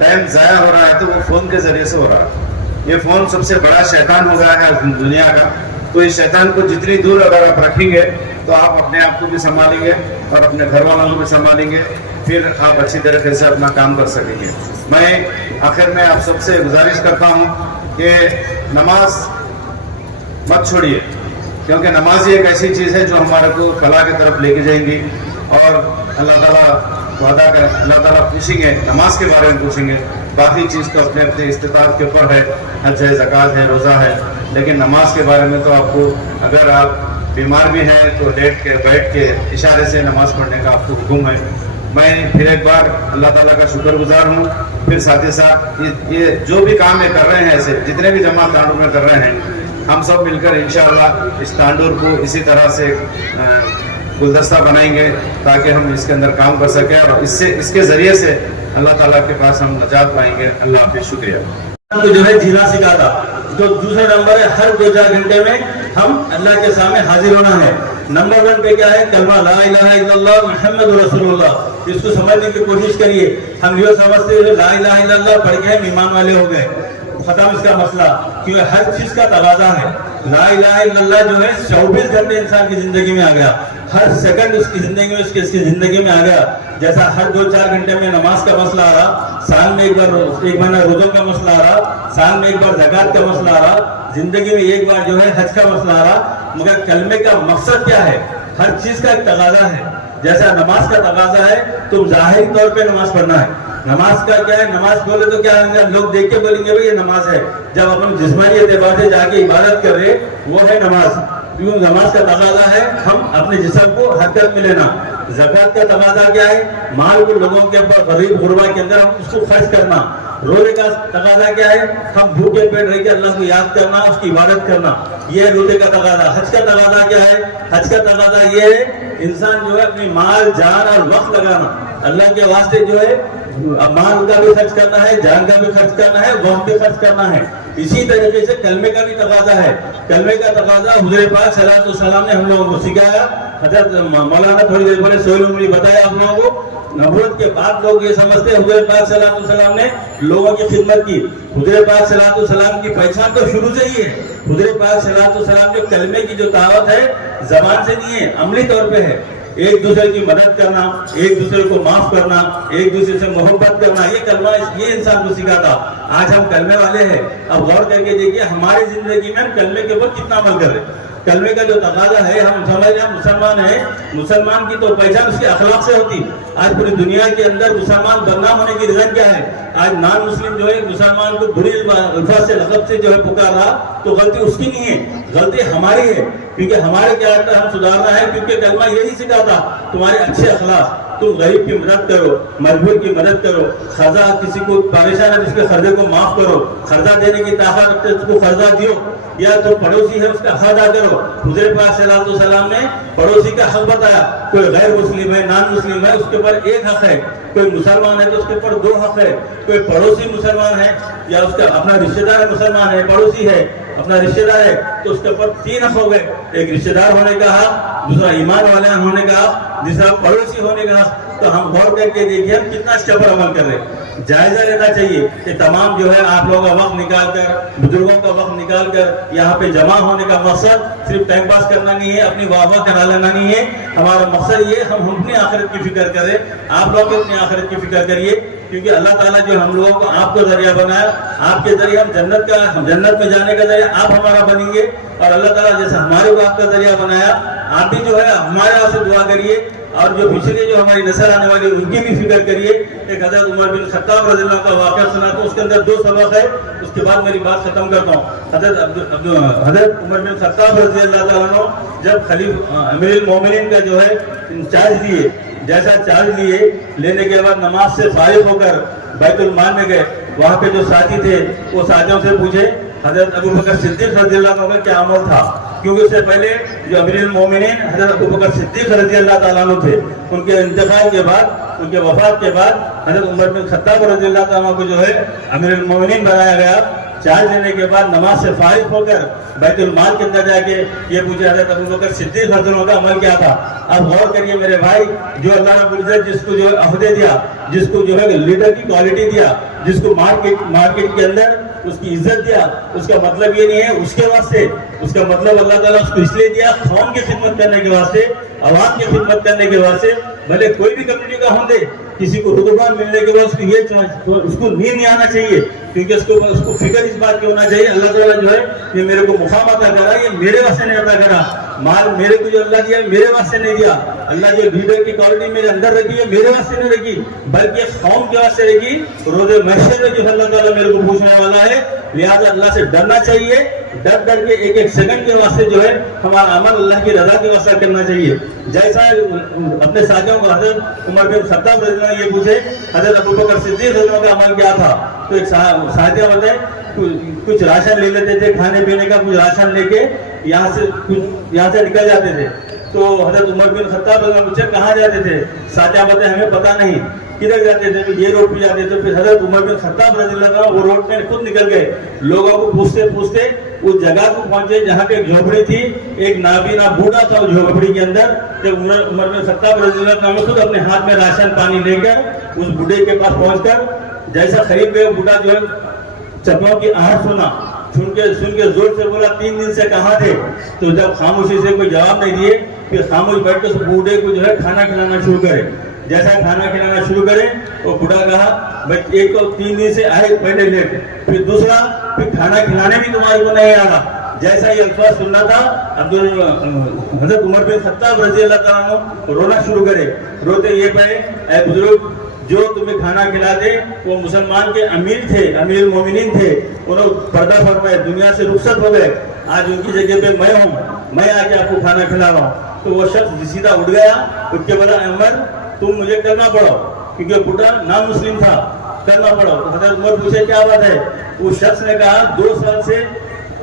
टाइम ज़ाया हो रहा है तो वो फ़ोन के ज़रिए से हो रहा है। ये फ़ोन सबसे बड़ा शैतान हो गया है दुनिया का। तो इस शैतान को जितनी दूर अगर आप रखेंगे तो आप अपने आप को भी संभालेंगे और अपने घर वालों को भी संभालेंगे, फिर आप अच्छी तरीके से अपना काम कर सकेंगे। मैं आखिर में आप सबसे गुजारिश करता हूँ कि नमाज मत छोड़िए, क्योंकि नमाज ही एक ऐसी चीज़ है जो हमारे को फलाह की तरफ लेके जाएंगी। और अल्लाह ताला पूछेंगे, नमाज के बारे में पूछेंगे, बाकी चीज़ तो अपने अपने इस्तिताअत के ऊपर है, हज है, ज़कात है, रोज़ा है, लेकिन नमाज के बारे में तो आपको, अगर आप बीमार भी हैं तो बैठ के इशारे से नमाज पढ़ने का आपको हुक्म है। मैं फिर एक बार अल्लाह ताला का शुक्रगुजार हूँ। फिर साथ ही साथ ये जो भी काम ये कर रहे हैं, ऐसे जितने भी जमात तांडूर में कर रहे हैं, हम सब मिलकर इंशाअल्लाह इस तांडूर को इसी तरह से गुलदस्ता बनाएंगे ताकि हम इसके अंदर काम कर सकें और इसके ज़रिए से अल्लाह ताला के पास हम नजात पाएंगे। अल्लाह हाफिज़, शुक्रिया। तो जो है जीना सिखाता। जो दूसरा नंबर है, हर 2-4 घंटे में हम अल्लाह के सामने हाजिर होना है। नंबर 1 पे क्या है? कलमा ला इलाहा इल्लल्लाह मुहम्मदुर रसूलुल्लाह। इसको समझने की कोशिश करिए। हम ये समझते हैं ला इलाहा इल्लल्लाह पढ़ के हम ईमान वाले हो गए, खत्म इसका मसला, क्योंकि हर चीज का तकाजा है। ला इलाहा इल्लल्लाह जो है 24 घंटे इंसान की जिंदगी में आ गया, हर सेकंड उसकी जिंदगी में उसकी जिंदगी में आ गया। जैसा हर 2-4 घंटे में नमाज का मसला आ रहा, साल में एक बार 1 महीना रोजों का मसला आ रहा, साल में एक बार ज़कात का मसला आ रहा, जिंदगी में एक बार जो है हज का मसला आ रहा। मगर कलमे का मकसद क्या है? हर चीज का एक तकाजा है। जैसा नमाज का तकाजा है, तुम जाहिरी तौर पे नमाज पढ़ना है। नमाज का क्या है? नमाज बोले तो क्या है, लोग देख के बोलेंगे भाई ये नमाज है। जब अपन जिस्मानी एतबार से जाके इबादत कर रहे, वो है नमाज। क्यों? नमाज का तकाजा है हम अपने जिस्म को हरकत में लेना। ज़कात का तकाजा क्या है? माल को लोगों के गरीब गुरबा के अंदर हम उसको खर्च करना। रोजे का तकाजा क्या है? हम भूखे पेट रह के अल्लाह को याद करना, उसकी इबादत करना, ये है रोजे का तकाजा। हज का तकाजा क्या है? हज का तकाजा ये है इंसान जो है अपनी माल, जान और वक्त लगाना, अल्लाह के वास्ते जो है माल का भी खर्च करना है, जान का भी खर्च करना है, वक्त भी खर्च करना है। इसी तरीके से कलमे का भी तकाजा है। कलमे का तकाजा हुज़ूर पाक सल्लल्लाहु अलैहि वसल्लम ने हम लोगों को सिखाया। हज़रत मौलाना थोड़ी देर पहले सोहेल उमरी बताया आप लोगों को। नबूवत के बाद लोग ये समझते हैं हुज़ूर पाक सल्लल्लाहु अलैहि वसल्लम ने लोगों की खिदमत की। हुज़ूर पाक सल्लल्लाहु अलैहि वसल्लम की पहचान तो शुरू से ही है। हुज़ूर पाक सल्लल्लाहु अलैहि वसल्लम जो कलमे की जो दावत है, जबान से नहीं है, अमली तौर पे है। एक दूसरे की मदद करना, एक दूसरे को माफ करना, एक दूसरे से मोहब्बत करना, ये कलमा ये इंसान को सिखाता। आज हम कलमे वाले हैं। अब गौर करके देखिए हमारी जिंदगी में हम कलमे के ऊपर कितना अमल कर रहे हैं। कलमे का जो तकाजा है, हम समझ रहे हैं मुसलमान है, मुसलमान की तो पहचान उसके अखलाक से होती। आज पूरी दुनिया के अंदर मुसलमान बदनाम होने की रीजन क्या है? आज नॉन मुस्लिम जो है मुसलमान को बुरी अल्फाज से लक़ब से जो है पुकार रहा, तो गलती उसकी नहीं है, गलती हमारी है। क्योंकि हमारे कैरेक्टर हम सुधारना है, क्योंकि कलमा यही सिखाता तुम्हारे अच्छे अखलाक। तुम गरीब की मदद करो, मजबूर की मदद करो, खर्जा किसी को परेशान है उसके खर्जे को माफ करो, खर्जा देने की ताकत रखते उसको खर्जा दियो, या तो पड़ोसी है उसका हक अदा करो। हुज़ूर पाक सल्लल्लाहु अलैहि वसल्लम ने पड़ोसी का हक बताया। कोई गैर मुस्लिम है, नॉन मुस्लिम है, उसके ऊपर एक हक है। कोई मुसलमान है तो उसके ऊपर 2 हक है। कोई पड़ोसी मुसलमान है या उसका अपना रिश्तेदार मुसलमान है, पड़ोसी है, अपना रिश्तेदार है, तो उसके ऊपर 3 हक हो गए। एक रिश्तेदार होने का हक, दूसरा ईमान वाले होने का हक, तीसरा पड़ोसी होने का हक। तो हम गौर करके देखिए हम कितना इसके ऊपर अमल कर रहे हैं। जायजा लेना चाहिए कि तमाम जो है आप लोगों का वक्त निकाल कर, बुजुर्गों का वक्त निकाल कर यहाँ पे जमा होने का मकसद सिर्फ टाइम पास करना नहीं है, अपनी वाह वाह करा लेना नहीं है। हमारा मकसद ये हम अपनी आखिरत की फिक्र करें, आप लोग अपनी आखिरत की फिक्र करिए। क्योंकि अल्लाह ताला जो हम लोगों को आपको जरिया बनाया, आपके जरिए हम जन्नत में जाने का जरिया आप हमारा बनेंगे। और अल्लाह ताला जैसे हमारे को आपका जरिया बनाया, आप भी जो है हमारे यहाँ से दुआ करिए। और जो पिछले जो हमारी नस्ल आने वाली उनकी भी फिक्र करिए। एक हज़रत उमर बिन खत्ताब रज़ियल्लाहु अन्हु का वाक़या सुना, तो उसके अंदर 2 सबक है। उसके बाद मेरी बात खत्म करता हूँ। हज़रत उमर बिन खत्ताब रज़ियल्लाहु अन्हु जब खलीफा अमीरुल मोमिनीन का जो है चार्ज लिए, जैसा चार्ज लेने के बाद नमाज से फारिग होकर बैतुल माल में गए। वहाँ पे जो साथी थे वो साथियों से पूछे हज़रत अबू बकर सिद्दीक़ रज़ियल्लाहु अन्हु का क्या अमल था, क्योंकि उससे पहले जो अमीरुल मोमिनीन हज़रत अबू बकर सिद्दीक़ रज़ियल्लाहु ताला अन्हु थे, उनके इंतकाल के बाद, उनके वफात के बाद हज़रत उमर बिन खत्ताब रज़ियल्लाहु ताला अन्हु को जो है अमीरुल मोमिनीन बनाया गया। चार्ज लेने के बाद नमाज से फारिग होकर बैतुल माल के अंदर जाके ये पूछे हज़रत अबू बकर सिद्दीक़ रज़ियल्लाहु का अमल क्या था। अब गौर करिए मेरे भाई, जो अल्लाह रब्बुल इज़्ज़त जिसको जो है अहदे दिया, जिसको जो है लीडर की क्वालिटी दिया, जिसको मार्केट के अंदर اس کی عزت دیا، اس کا مطلب یہ نہیں ہے اس کے واسطے، اس کا مطلب اللہ تعالیٰ اس کو اس لیے دیا قوم کی خدمت کرنے کے واسطے، عوام کی خدمت کرنے کے واسطے، بھلے کوئی بھی کمیونٹی کا ہوں دے، کسی کو رتبہ ملنے کے بعد اس کو یہ اس کو نیند نہیں آنا چاہیے، کیونکہ اس کو فکر اس بات کی ہونا چاہیے اللہ تعالیٰ جو ہے یہ میرے کو مقام عطا کرا، یہ میرے واسطے نہیں عطا کرا، مال میرے کو جو اللہ دیا میرے واسطے نہیں دیا، اللہ جو لیڈر کی کوالٹی میرے اندر رکھی ہے میرے واسطے نہیں رکھی بلکہ قوم کے واسطے رکھی، روز محشر میں جو اللہ تعالیٰ میرے کو پوچھنے والا ہے، لہٰذا اللہ سے ڈرنا چاہیے، ڈر ڈر کے ایک ایک سیکنڈ کے واسطے جو ہے ہمارا عمل اللہ کی رضا کے واسطے کرنا چاہیے۔ جیسا اپنے ساتھیوں کو حضرت عمر بن خطاب رضی اللہ عنہ یہ پوچھے حضرت ابوبکر صدیق رضی اللہ عنہ کا عمل کیا تھا، تو ایک ساتھیہ بتائے کچھ راشن لے لیتے تھے کھانے پینے کا، کچھ راشن لے کے یہاں سے نکل جاتے تھے، تو حضرت عمر بن خطاب رضی اللہ عنہ پوچھے کہاں جاتے تھے، ساتھیہ بتائے ہمیں پتہ نہیں کدھر جاتے تھے، یہ روڈ پہ جاتے تھے، پھر حضرت عمر بن خطاب رضی اللہ عنہ وہ روڈ میں خود نکل گئے، لوگوں کو پوچھتے پوچھتے اس جگہ کو پہنچے جہاں پہ ایک جھوپڑی تھی، ایک نابینا بوڑھا تھا اس جھوپڑی کے اندر، جب عمر بن خطاب رضی اللہ عنہ خود اپنے ہاتھ میں راشن پانی لے کر اس بوڑھے کے پاس پہنچ کر جیسا قریب گئے، بوڑھا جو ہے چپلوں کی آہٹ سنا، سن کے زور سے بولا 3 دن سے کہاں تھے، تو جب خاموشی سے کوئی جواب نہیں دیے پھر خاموش بیٹھ کے اس بوڑھے کو جو ہے کھانا کھلانا شروع کرے، جیسا کھانا کھلانا شروع کرے وہ بوڑھا کہا بھائی ایک تو 3 دن سے آئے پہلے لیٹ، پھر دوسرا پھر کھانا کھلانے بھی تمہارے کو نہیں آ رہا، جیسا یہ الفاظ سننا تھا حضرت عمر بن خطاب رضی اللہ تعالیٰ عنہ رونا شروع کرے، روتے یہ پڑے اے بزرگ جو تمہیں کھانا کھلا دے وہ مسلمان کے امیر تھے، امیر المومنین تھے، انہوں پردہ فرمائے دنیا سے رخصت ہو گئے، آج ان کی جگہ پہ میں ہوں، میں آ کے آپ کو کھانا کھلا رہا ہوں، تو وہ شخص سیدھا اٹھ گیا، اٹھ کے بولا عمر تم مجھے کرنا پڑو، کیونکہ بوڑھا نام مسلم تھا، کرنا پڑو، تو حضرت عمر پوچھے کیا بات ہے، اس شخص نے کہا 2 سال سے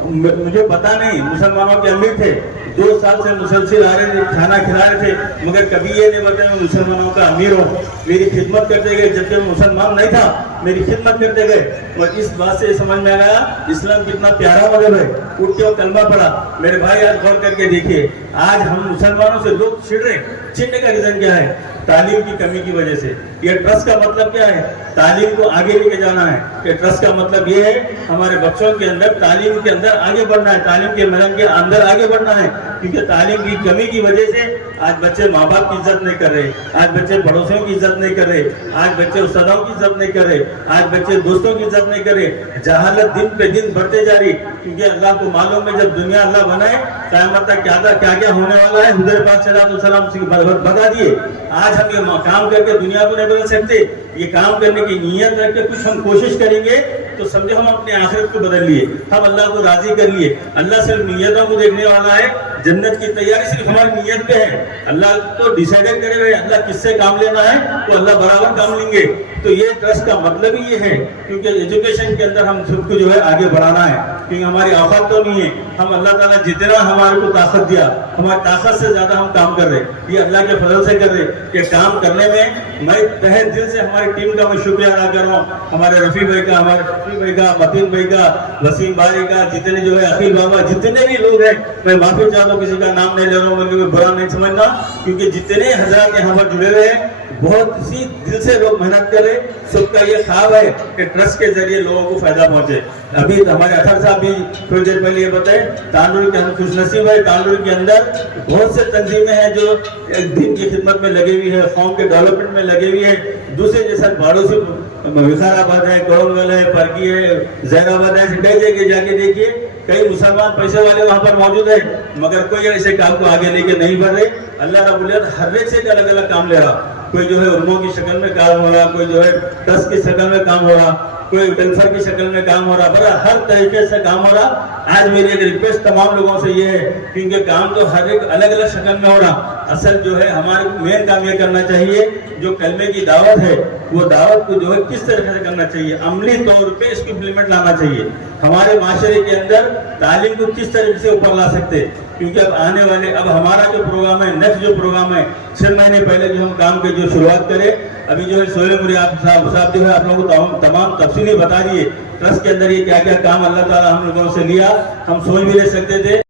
مجھے پتا نہیں مسلمانوں کے امیر تھے، 2 سال سے مسلسل آ رہے تھے کھانا کھلا رہے تھے، مگر کبھی یہ نہیں بتایا میں مسلمانوں کا امیر ہوں، میری خدمت کرتے گئے جبکہ میں مسلمان نہیں تھا، میری خدمت کرتے گئے، اور اس بات سے سمجھ میں آیا اسلام کتنا پیارا مذہب ہے، اٹھ کے وہ کلمہ پڑھا۔ میرے بھائی آج غور کر کے دیکھیے آج ہم مسلمانوں سے لوگ چھڑ رہے، چھڑنے کا ریزن کیا ہے؟ تعلیم کی کمی کی وجہ سے۔ یہ ٹرسٹ کا مطلب کیا ہے؟ تعلیم کو آگے لے کے جانا ہے۔ کہ ٹرسٹ کا مطلب یہ ہے ہمارے بچوں کے اندر تعلیم کے اندر آگے بڑھنا ہے، تعلیم کے میدان کے اندر آگے بڑھنا ہے، کیونکہ تعلیم کی کمی کی وجہ سے آج بچے ماں باپ کی عزت نہیں کر رہے، آج بچے پڑوسیوں کی عزت نہیں کر رہے، آج بچے استادوں کی عزت نہیں کر رہے، آج بچے دوستوں کی عزت نہیں کر رہے۔ جہالت دن پہ دن بڑھتے جا رہی، کیونکہ اللہ کو معلوم ہے جب دنیا اللہ بنائے قیامت تک کیا ہونے والا ہے، حضور پاک صلی اللہ علیہ وسلم بتا دیے۔ آج ہم یہ کام کر کے دنیا کو نہیں بدل سکتے، یہ کام کرنے کی نیت رکھ کے کچھ ہم کوشش کریں گے تو سمجھو ہم اپنے آخرت کو بدل لیے، ہم اللہ کو راضی کر لیے۔ اللہ صرف نیتوں کو دیکھنے والا ہے، جنت کی تیاری صرف ہماری نیت پہ ہے۔ اللہ تو ڈیسائیڈ کرے ہوئے اللہ کس سے کام لینا ہے تو اللہ برابر کام لیں گے۔ تو یہ ٹرسٹ کا مطلب ہی یہ ہے، کیونکہ ایجوکیشن کے اندر ہم سب کو جو ہے آگے بڑھانا ہے، کیونکہ ہماری اوقات تو نہیں ہے، ہم اللہ تعالیٰ جتنا ہمارے کو طاقت دیا ہماری طاقت سے زیادہ ہم کام کر رہے، یہ اللہ کے فضل سے کر رہے۔ یہ کام کرنے میں میں تہہ دل سے ہماری ٹیم کا میں شکریہ ادا کر رہا ہوں، ہمارے رفیع بھائی کا، ہمارے رفیع بھائی کا، متین بھائی کا، وسیم بھائی کا، جتنے جو ہے عقیل بابا، جتنے بھی لوگ ہیں، میں معافی چاہتا ہوں کسی کا نام نہیں لے رہا ہوں، مجھے برا نہیں سمجھنا، کیونکہ جتنے حضرات یہاں پر جڑے ہوئے ہیں بہت سی دل سے لوگ محنت کرے، سب کا یہ خواب ہے کہ ٹرسٹ کے ذریعے لوگوں کو فائدہ پہنچے۔ ابھی ہمارے اطہر صاحب بھی تھوڑی دیر پہلے یہ بتائے تانڈور کے خوش نصیب ہے، تانڈور کے اندر بہت سے تنظیمیں ہیں جو دین کی خدمت میں لگے ہوئی ہے، قوم کے ڈیولپمنٹ میں لگے ہوئی ہے۔ دوسرے جیسا باڑوں سے وقار آباد ہے، کورنگل ہے، پرکی ہے، زہر آباد ہے، کئی جگہ جا کے دیکھیے کئی مسلمان پیسے والے وہاں پر موجود ہیں، مگر کوئی ایسے کام کو آگے لے کے نہیں بڑھ رہے۔ اللہ رب العزت ہر ایک سے ایک الگ الگ کام لے رہا، کوئی جو ہے علموں کی شکل میں کام ہو رہا، کوئی جو ہے ٹرسٹ کی شکل میں کام ہو رہا، کوئی ویلفیئر کی شکل میں کام ہو رہا، بڑا ہر طریقے سے کام ہو رہا۔ آج میری ایک ریکویسٹ تمام لوگوں سے یہ ہے، کیونکہ کام تو ہر ایک الگ الگ شکل میں ہو رہا، اصل جو ہے ہمارے مین کام یہ کرنا چاہیے جو کلمے کی دعوت ہے، وہ دعوت کو جو ہے کس طرح سے کرنا چاہیے، عملی طور پہ اس کو امپلیمنٹ لانا چاہیے۔ ہمارے معاشرے کے اندر تعلیم کو کس طریقے سے اوپر لا سکتے، کیونکہ اب آنے والے اب ہمارا جو پروگرام ہے، نیکسٹ جو پروگرام ہے 6 مہینے پہلے جو ہم کام کے جو شروعات کرے، ابھی جو ہے سہیل موری صاحب جو ہے آپ لوگوں کو تمام تفصیلی بتا دیے ٹرسٹ کے اندر یہ کیا کیا کام اللہ تعالیٰ ہم لوگوں سے لیا، ہم سوچ بھی نہیں سکتے تھے۔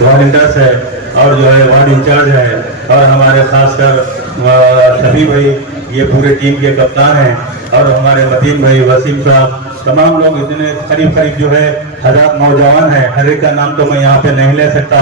والنٹرس ہے اور جو ہے وارڈ انچارج ہے، اور ہمارے خاص کر شفیع بھائی یہ پورے ٹیم کے کپتان ہیں، اور ہمارے متین بھائی، وسیم صاحب तमाम लोग इतने करीब जो है 1000 नौजवान हैं, हर एक का नाम तो मैं यहाँ पे नहीं ले सकता।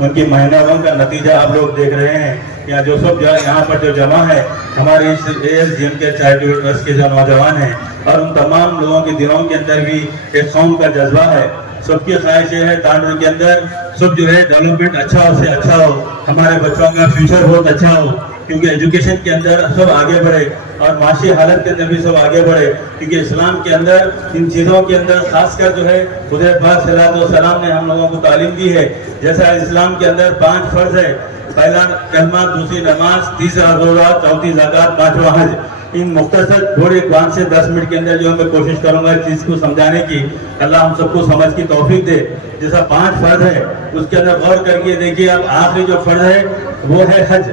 उनकी मेहनतों का नतीजा आप लोग देख रहे हैं। या जो सब यहाँ पर जो जमा है हमारे इस ASGM के चैरिटेबल ट्रस्ट के जो नौजवान हैं, और उन तमाम लोगों के दिलों के अंदर भी एक कौम का जज्बा है। सबकी ख्वाहिश है तांडव के अंदर सब जो है डेवलपमेंट अच्छा हो से अच्छा हो, हमारे बच्चों का फ्यूचर बहुत अच्छा हो, क्योंकि एजुकेशन के अंदर सब आगे बढ़े और माशी हालत के अंदर भी सब आगे बढ़े, क्योंकि इस्लाम के अंदर इन चीज़ों के अंदर खासकर जो है खुदा पाक सल्लल्लाहु ने हम लोगों को तालीम दी है। जैसा इस्लाम के अंदर 5 फर्ज है, पहला कलमा, दूसरी नमाज, तीसरा रोजा, चौथी ज़कात, 5वां हज। इन मुख्तसर थोड़े 5 से 10 मिनट के अंदर जो मैं कोशिश करूंगा इस चीज़ को समझाने की, अल्लाह हम सबको समझ की तौफीक दे। जैसा 5 फर्ज है उसके अंदर गौर करके देखिए, अब आखिरी जो फर्ज है वो है हज।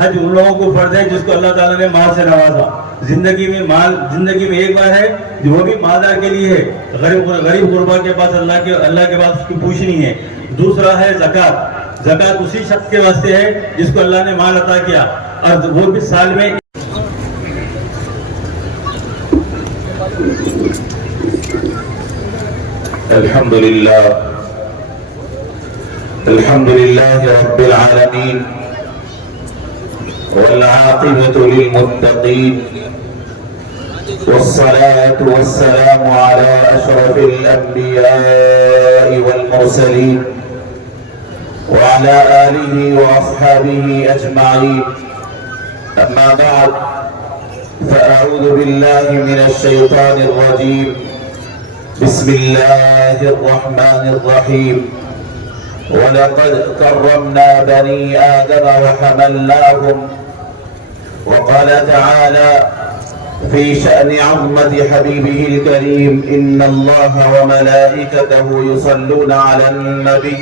हज उन लोगों को फर्ज है जिसको अल्लाह ताला ने माल से नवाजा। जिंदगी में एक बार है, जो वो भी मालदार के लिए है, गरीब गुरबा के पास अल्लाह के पास उसकी पूछनी है। दूसरा है ज़कात। ज़कात उसी शख्स के वास्ते है जिसको अल्लाह ने माल अता किया, और वो भी साल में अल्हम्दुलिल्लाह रब्बिल आलमीन वल आक़िबतु लिल मुत्तक़ीन वस्सलातु वस्सलामु अला अशरफिल अंबिया'i वल मुरसलीन व अला आलिहि व अस्हाबिहि अजमईन। अम्मा बअद फ़अऊज़ु बिल्लाहि मिनश शैतानिर रजीम। बिस्मिल्लाहिर रहमानिर रहीम। वलक़द कर्रमना बनी आदम वहमलनाहुम। वक़ाल तआला फ़ी शअनि अज़्मति हबीबिहिल करीम इन्नल्लाहा व मलाइकतहु युसल्लूना अलन नबी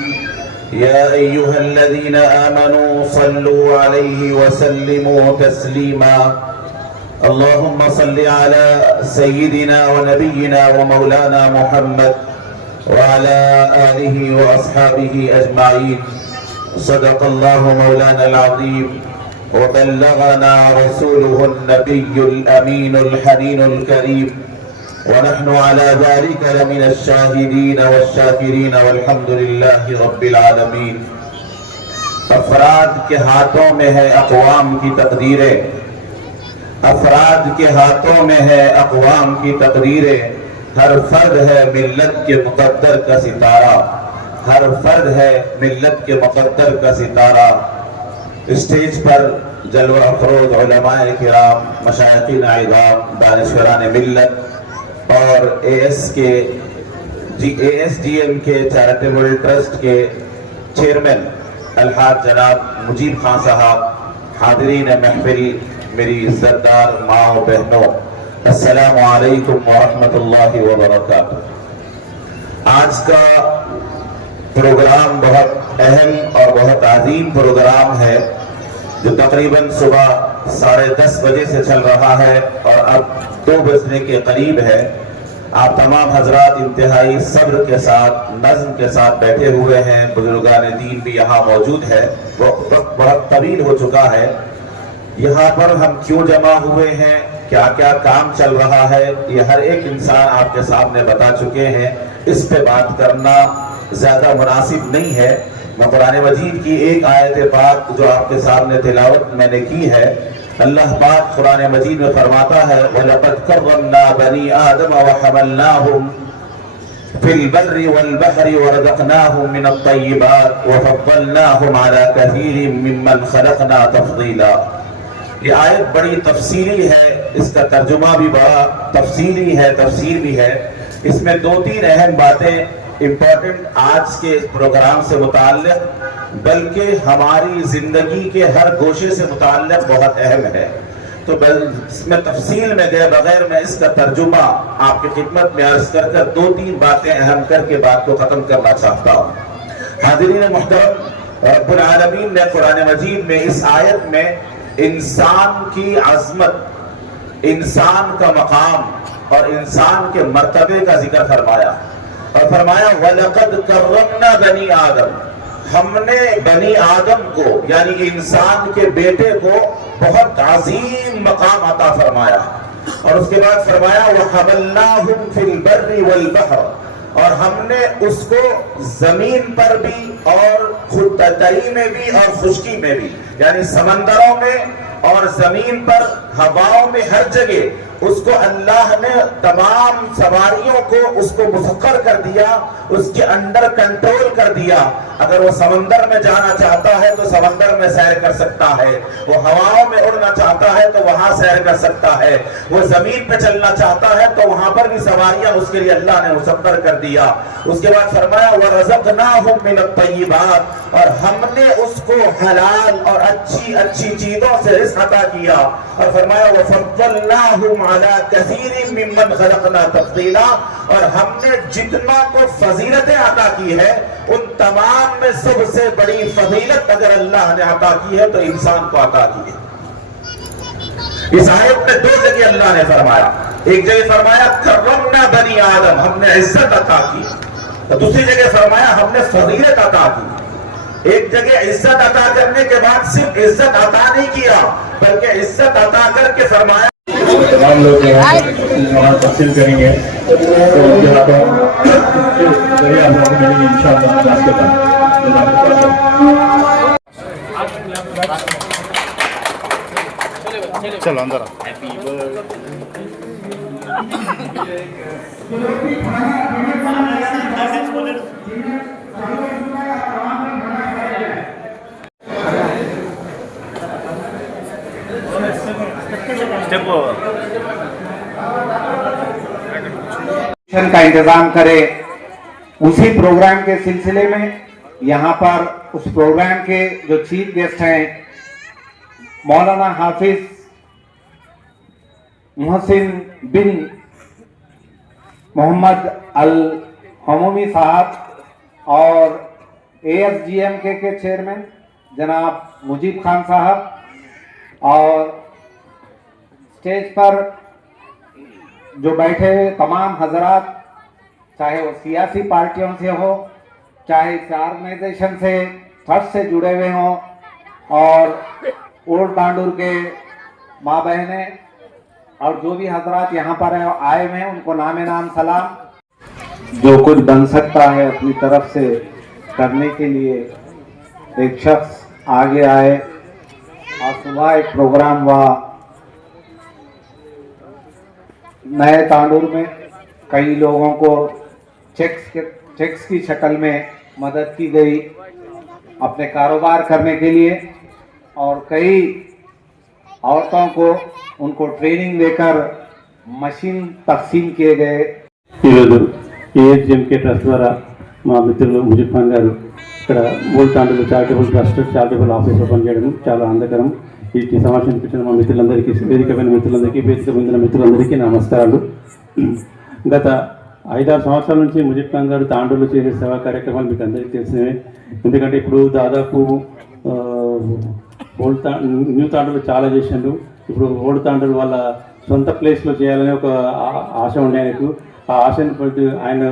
या अय्युहल्लज़ीना आमनू सल्लू अलैहि व सल्लिमू तस्लीमा। अल्लाहुम्मा सल्लि अला सय्यिदिना व नबिय्यिना व मौलाना मुहम्मद व अला आलिहि व अस्हाबिहि अजमईन। सदक़ल्लाहु मौलाना अल-अज़ीम व बल्लगना रसूलुहुन नबियुल अमीनुल हनीनुल करीम व नहनु अला ज़ालिका लमिनश शाहिदीन वश-शाकिरीन वल्हम्दुलिल्लाहि रब्बिल आलमीन। अफराद के हाथों में है अक़वाम की तकदीरें, अफराद के हाथों में है अक़वाम की तकदीरें। हर फर्द है मिल्लत के मुक़द्दर का सितारा, हर फर्द है मिल्लत के मुक़द्दर का सितारा। स्टेज पर जलवा अफरोज उलमाए किराम, मशाइखीन इज़ाम, दानिशवरान मिल्लत और ASGM के चैरिटेबल ट्रस्ट के चेयरमैन अलहाज जनाब मुजीब खान साहब, हाज़रीन महफिल, मेरी इज़्ज़तदार माँ बहनों, अस्सलामु अलैकुम व रहमतुल्लाहि व बरकातुहू। आज का प्रोग्राम बहुत अहम और बहुत अजीम प्रोग्राम है, जो तकरीबन सुबह 10:30 बजे से चल रहा है और अब 2 बजने के करीब है। आप तमाम हजरात इंतहाई सब्र के साथ, नज़्म के साथ बैठे हुए हैं। बुजुर्गान दीन भी यहाँ मौजूद है। वक्त बहुत तवील हो चुका है। यहाँ पर हम क्यों जमा हुए हैं, क्या क्या काम चल रहा है, ये हर एक इंसान आपके सामने बता चुके हैं। इस पे बात करना ज्यादा मुनासिब नहीं है। मैं कुरान मजीद की एक आयत पाक जो आपके सामने तिलावत मैंने की है, अल्लाह पाक कुरान मजीद में फरमाता है, वलक़द कर्रमना बनी आदम व हमलनाहुम फिल बर्रि वल बहरि व रज़क़नाहुम मिनत तय्यिबात व फद्दलनाहुम अला कसीरिम मिम्मन खलक़ना तफ़दीला। ये आयत बड़ी तफसीली है, इसका तर्जुमा भी बड़ा तफसीली है, तफसीर भी है। इसमें 2-3 अहम बातें इम्पोर्टेंट आज के प्रोग्राम से मुताल्लिक़, बल्कि हमारी जिंदगी के हर गोशे से मुताल्लिक़ बहुत अहम है। तो इसमें तफसील में गए बगैर मैं इसका तर्जुमा आपकी खिदमत में अर्ज कर 2-3 बातें अहम करके बात को ख़त्म करना चाहता हूँ। हाज़रीन मुहतरम, रब्बुल आलमीन ने कुरान मजीद में इस आयत में इंसान की अज़मत, इंसान का मकाम और इंसान के मर्तबे का जिक्र फरमाया और फरमाया वलक़द कर्रमना बनी आदम। हमने बनी आदम को यानी इंसान के बेटे को बहुत अजीम मकाम अता फरमाया। اور اس کے بعد فرمایا وَحَمَلْنَاهُمْ فِي الْبَرِّ وَالْبَحْرِ، اور ہم نے اس کو زمین پر بھی اور خود تری میں بھی اور خشکی میں بھی، یعنی سمندروں میں اور زمین پر، ہواؤں میں، ہر جگہ اس کو اللہ نے تمام سواریوں کو اس کو مسخر کر دیا، اس کے انڈر کنٹرول کر دیا۔ اگر وہ سمندر میں جانا چاہتا ہے تو سمندر میں سیر کر سکتا ہے، وہ ہواؤں میں اڑنا چاہتا ہے تو وہاں سیر کر سکتا ہے، وہ زمین پہ چلنا چاہتا ہے تو وہاں پر بھی سواریاں اس کے لیے اللہ نے مسخر کر دیا۔ اس کے بعد فرمایا وَرَزَقْنَاهُم مِّنَ الطَّيِّبَاتِ، اور ہم نے اس کو حلال اور اچھی اچھی چیزوں سے رزق عطا کیا، اور فرمایا وَفَضَّلْنَاهُمْ عَلَى كَثِيرٍ مِّمَّنْ خَلَقْنَا تَفْضِيلًا، اور ہم نے جتنا کو فضیلتیں عطا کی ہے ان تمام میں سب سے بڑی فضیلت اگر اللہ نے عطا کی ہے تو انسان کو عطا کی ہے۔ اس آیت میں دو جگہ اللہ نے فرمایا، ایک جگہ فرمایا کرمنا بنی آدم، ہم نے عزت عطا کی، اور دوسری جگہ فرمایا ہم نے فضیلت عطا کی۔ ایک جگہ عزت عطا کرنے کے بعد صرف عزت عطا نہیں کیا بلکہ عزت عطا کر کے فرمایا تمام لوگ وہاں تقسیم کریں گے تو یہاں پر ان شاء اللہ کلاس کے بعد چلو اندر کا انتظام کرے۔ اسی پروگرام کے سلسلے میں یہاں پر اس پروگرام کے جو چیف گیسٹ ہیں مولانا حافظ محسن بن محمد الحمومی صاحب اور ASGM کے چیئرمین جناب مجیب خان صاحب، اور اسٹیج پر جو بیٹھے ہوئے تمام حضرات، چاہے وہ سیاسی پارٹیوں سے ہو، چاہے اس آرگنائزیشن سے ٹرسٹ سے جڑے ہوئے ہوں، اور اولڈ تانڈور کے ماں بہنیں اور جو بھی حضرات یہاں پر آئے ہوئے ہیں ان کو نام سلام۔ جو کچھ بن سکتا ہے اپنی طرف سے کرنے کے لیے ایک شخص آگے آئے، اور صبح ایک پروگرام ہوا نئے تانڈور میں، کئی لوگوں کو چیکس کی شکل میں مدد کی گئی اپنے کاروبار کرنے کے لیے، اور کئی عورتوں کو ان کو ٹریننگ دے کر మషిన్ తక్సీం కియే గయే। ఈరోజు ASGM ట్రస్ట్ ద్వారా మా మిత్రులు ముజిబ్ ఖాన్ గారు ఇక్కడ మూడు Tandur charitable trust charitable office open చేయడం చాలా ఆనందకరం। ఈ సమావేశానికి వచ్చిన మా మిత్రులందరికీ, వేదికమైన మిత్రులందరికీ, వేదిక మీద మిత్రులందరికీ నమస్కారాలు। గత 5-6 సంవత్సరాల నుంచి ముజిబ్ ఖాన్ గారు తాండూరులో చేసే సేవా కార్యక్రమాలు మీకు అందరికీ తెలిసినవే। ఎందుకంటే ఇప్పుడు దాదాపు న్యూ తాండూరులో చాలా చేసిండు। ఇప్పుడు ఓల్డ్ తాండూరు వాళ్ళ సొంత ప్లేస్లో చేయాలనే ఒక ఆశ ఉండే ఆయనకు, ఆ ఆశను ఆయన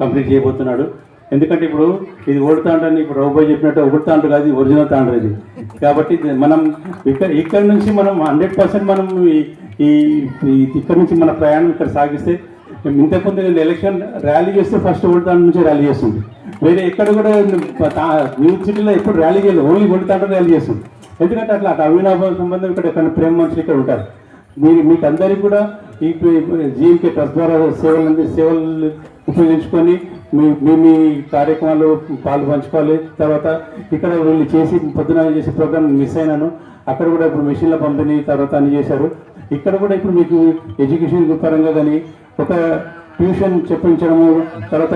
కంప్లీట్ చేయబోతున్నాడు। ఎందుకంటే ఇప్పుడు ఇది ఓల్డ్ తాండ్రు అని ఇప్పుడు రఘుబాయ్ చెప్పినట్టు ఓల్డ్ తాండ్రు కాదు, ఒరిజినల్ తాండ్రు ఇది। కాబట్టి మనం ఇక్కడ నుంచి మనం 100% మనం ఇక్కడ నుంచి మన ప్రయాణం ఇక్కడ సాగిస్తే, ఇంతకుముందు ఎలక్షన్ ర్యాలీ చేస్తే ఫస్ట్ ఓల్డ్ తాండ్రు నుంచి ర్యాలీ చేస్తుంది, వేరే ఎక్కడ కూడా న్యూ సిటీలో ఎప్పుడు ర్యాలీ చేయలేదు, ఓన్లీ ఓల్డ్ తాండ్రు ర్యాలీ చేస్తుంది। ఎందుకంటే అట్లా అవినాభావ సంబంధం ఇక్కడ ప్రేమ మనుషులు ఇక్కడ ఉంటారు। మీకు అందరికీ కూడా ఈ GMK ట్రస్ట్ ద్వారా సేవలు ఉపయోగించుకొని మీ కార్యక్రమాలు పాలు పంచుకోవాలి। తర్వాత ఇక్కడ వీళ్ళు పొద్దున చేసే ప్రోగ్రామ్ మిస్ అయినాను, అక్కడ కూడా ఇప్పుడు మెషిన్ల పంపిణీ తర్వాత అన్ని చేశారు। ఇక్కడ కూడా ఇప్పుడు మీకు ఎడ్యుకేషన్ పరంగా కానీ ఒక ట్యూషన్ చెప్పించడము, తర్వాత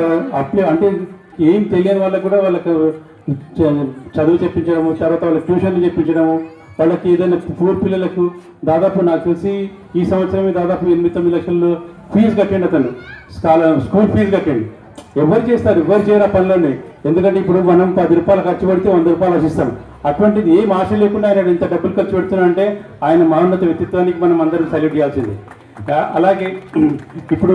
అంటే ఏం తెలియని వాళ్ళకు కూడా వాళ్ళకు చదువు చెప్పించడము, తర్వాత వాళ్ళకి ట్యూషన్లు చెప్పించడము, వాళ్ళకి ఏదైనా పూర్ పిల్లలకు దాదాపు నాకు తెలిసి ఈ సంవత్సరమే దాదాపు 8-9 లక్షలు ఫీజు కట్టండి, అతను స్కూల్ ఫీజు కట్టండి। ఎవరు చేస్తారు? ఎవరు చేయరు ఆ పనులని। ఎందుకంటే ఇప్పుడు మనం 10 రూపాయలు ఖర్చు పెడితే 100 రూపాయలు ఆశిస్తాం, అటువంటిది ఏం ఆశ లేకుండా ఆయన ఇంత డబ్బులు ఖర్చు పెడుతున్నా అంటే ఆయన మహోన్నత వ్యక్తిత్వానికి మనం అందరం సల్యూట్ చేయాల్సింది। అలాగే ఇప్పుడు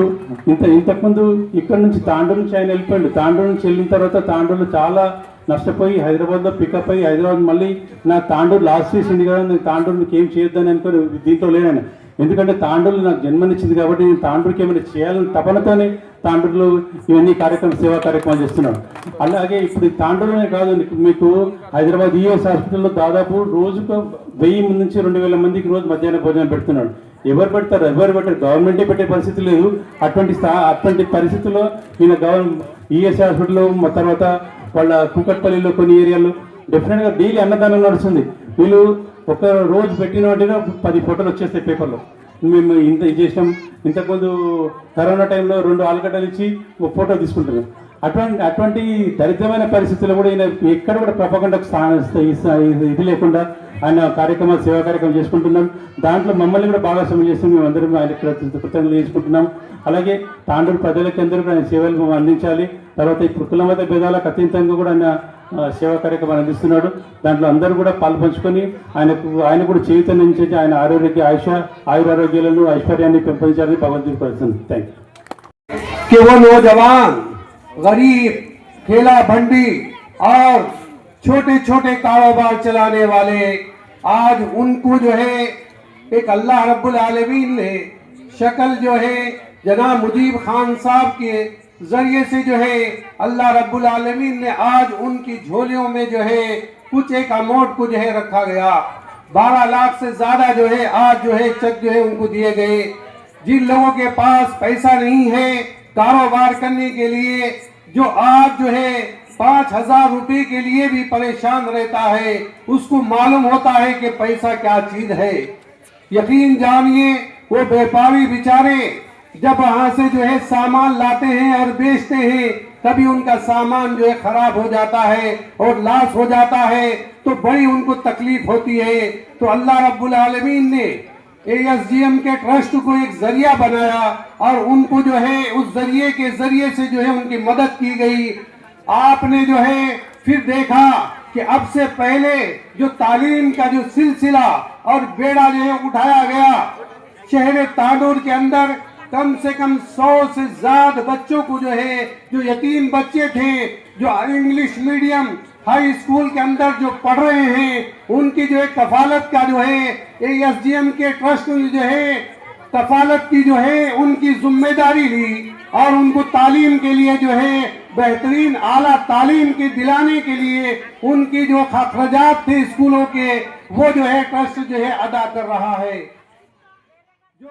ఇంతకుముందు ఇక్కడ నుంచి తాండూరు నుంచి ఆయన వెళ్ళిపోయాడు, తాండూరు నుంచి వెళ్ళిన తర్వాత తాండూరులో చాలా నష్టపోయి హైదరాబాద్లో పికప్ అయ్యి హైదరాబాద్ మళ్ళీ నా తాండూరు లాస్ట్ చేసింది కదా, నేను తాండూరు మీకు ఏం చేయొద్దని అనుకోని దీంతో లేనని, ఎందుకంటే తాండూరు నాకు జన్మనిచ్చింది కాబట్టి నేను తాండూరుకి ఏమైనా చేయాలని తపనతోనే తాండూరులో ఇవన్నీ సేవా కార్యక్రమాలు చేస్తున్నాను. అలాగే ఇప్పుడు ఈ తాండూరులోనే కాదు, మీకు హైదరాబాద్ ఈఎస్ హాస్పిటల్లో దాదాపు రోజుకు 1000 నుంచి 2000 మందికి రోజు మధ్యాహ్న భోజనం పెడుతున్నాడు. ఎవరు పెట్టారు? గవర్నమెంటే పెట్టే పరిస్థితి లేదు. అటువంటి పరిస్థితుల్లో ఈయన ఈఎస్ హాస్పిటల్లో తర్వాత వాళ్ళ కూకట్పల్లిలో కొన్ని ఏరియాలో డెఫినెట్గా డైలీ అన్నదానం నడుస్తుంది. వీళ్ళు ఒక రోజు పెట్టిన వాటిలో 10 ఫోటోలు వచ్చేస్తాయి పేపర్లో. మేము ఇంత ఇది చేసినాం, ఇంతకుముందు కరోనా టైంలో 2 ఆలుగడ్డలు ఇచ్చి ఒక ఫోటో తీసుకుంటున్నాం. అటువంటి దరిద్రమైన పరిస్థితుల్లో కూడా ఈయన ఎక్కడ కూడా ప్రపంచకు ఇది లేకుండా ఆయన సేవా కార్యక్రమం చేసుకుంటున్నాం. దాంట్లో మమ్మల్ని కూడా భాగస్వామ్యం చేస్తాం. మేము అందరం ఆయన కృతజ్ఞతలు చేసుకుంటున్నాం. అలాగే తాండూరు ప్రజలకి అందరూ ఆయన సేవలు అందించాలి. తర్వాత ఇప్పుడు కులమత భేదాలకు అతీతంగా కూడా ఆయన సేవా కార్యక్రమాన్ని అందిస్తున్నాడు. దాంట్లో అందరూ కూడా పాల్పంచుకొని ఆయన కూడా జీవితం నుంచి ఆయన ఆయురారోగ్యాలను ఐశ్వర్యాన్ని పెంపొందించాలని భగవంతుడికి కోరుతున్నాను. Thank you. कि वो नौजवान गरीब ठेला भंडी और छोटे छोटे कारोबार चलाने वाले आज उनको जो है एक अल्लाह रब्बुल आलमीन ने शक्ल जो है जनाब मुजीब खान साहब के जरिए से जो है अल्लाह रब्बुल आलमीन ने आज उनकी झोलियों में जो है कुछ एक अमाउंट को जो है रखा गया. 12 लाख से ज्यादा जो है आज जो है चेक जो है उनको दिए गए. जिन लोगों के पास पैसा नहीं है कारोबार करने के लिए, जो आज जो है 5000 रुपए के लिए भी परेशान रहता है, उसको मालूम होता है कि पैसा क्या चीज है. यकीन जानिए वो व्यापारी बेचारे जब वहां से जो है सामान लाते हैं और बेचते हैं, कभी उनका सामान जो है खराब हो जाता है और लॉस हो जाता है तो बड़ी उनको तकलीफ होती है. तो अल्लाह रब्बुल आलमीन ने ASGM के ट्रस्ट को एक जरिया बनाया और उनको जो है उस जरिए के जरिए से जो है उनकी मदद की गई. आपने जो है फिर देखा कि अब से पहले जो तालीम का जो सिलसिला और बेड़ा जो है उठाया गया, शहर तांडूर के अंदर कम से कम 100 से ज्यादा बच्चों को जो है जो यतीम बच्चे थे जो इंग्लिश मीडियम हाई स्कूल के अंदर जो पढ़ रहे हैं, उनकी जो है कफालत का जो है ASGM के ट्रस्ट ने जो है कफालत की जो है उनकी जिम्मेदारी ली और उनको तालीम के लिए जो है बेहतरीन आला तालीम के दिलाने के लिए उनकी जो खर्चात थे स्कूलों के वो जो है ट्रस्ट जो है अदा कर रहा है. जो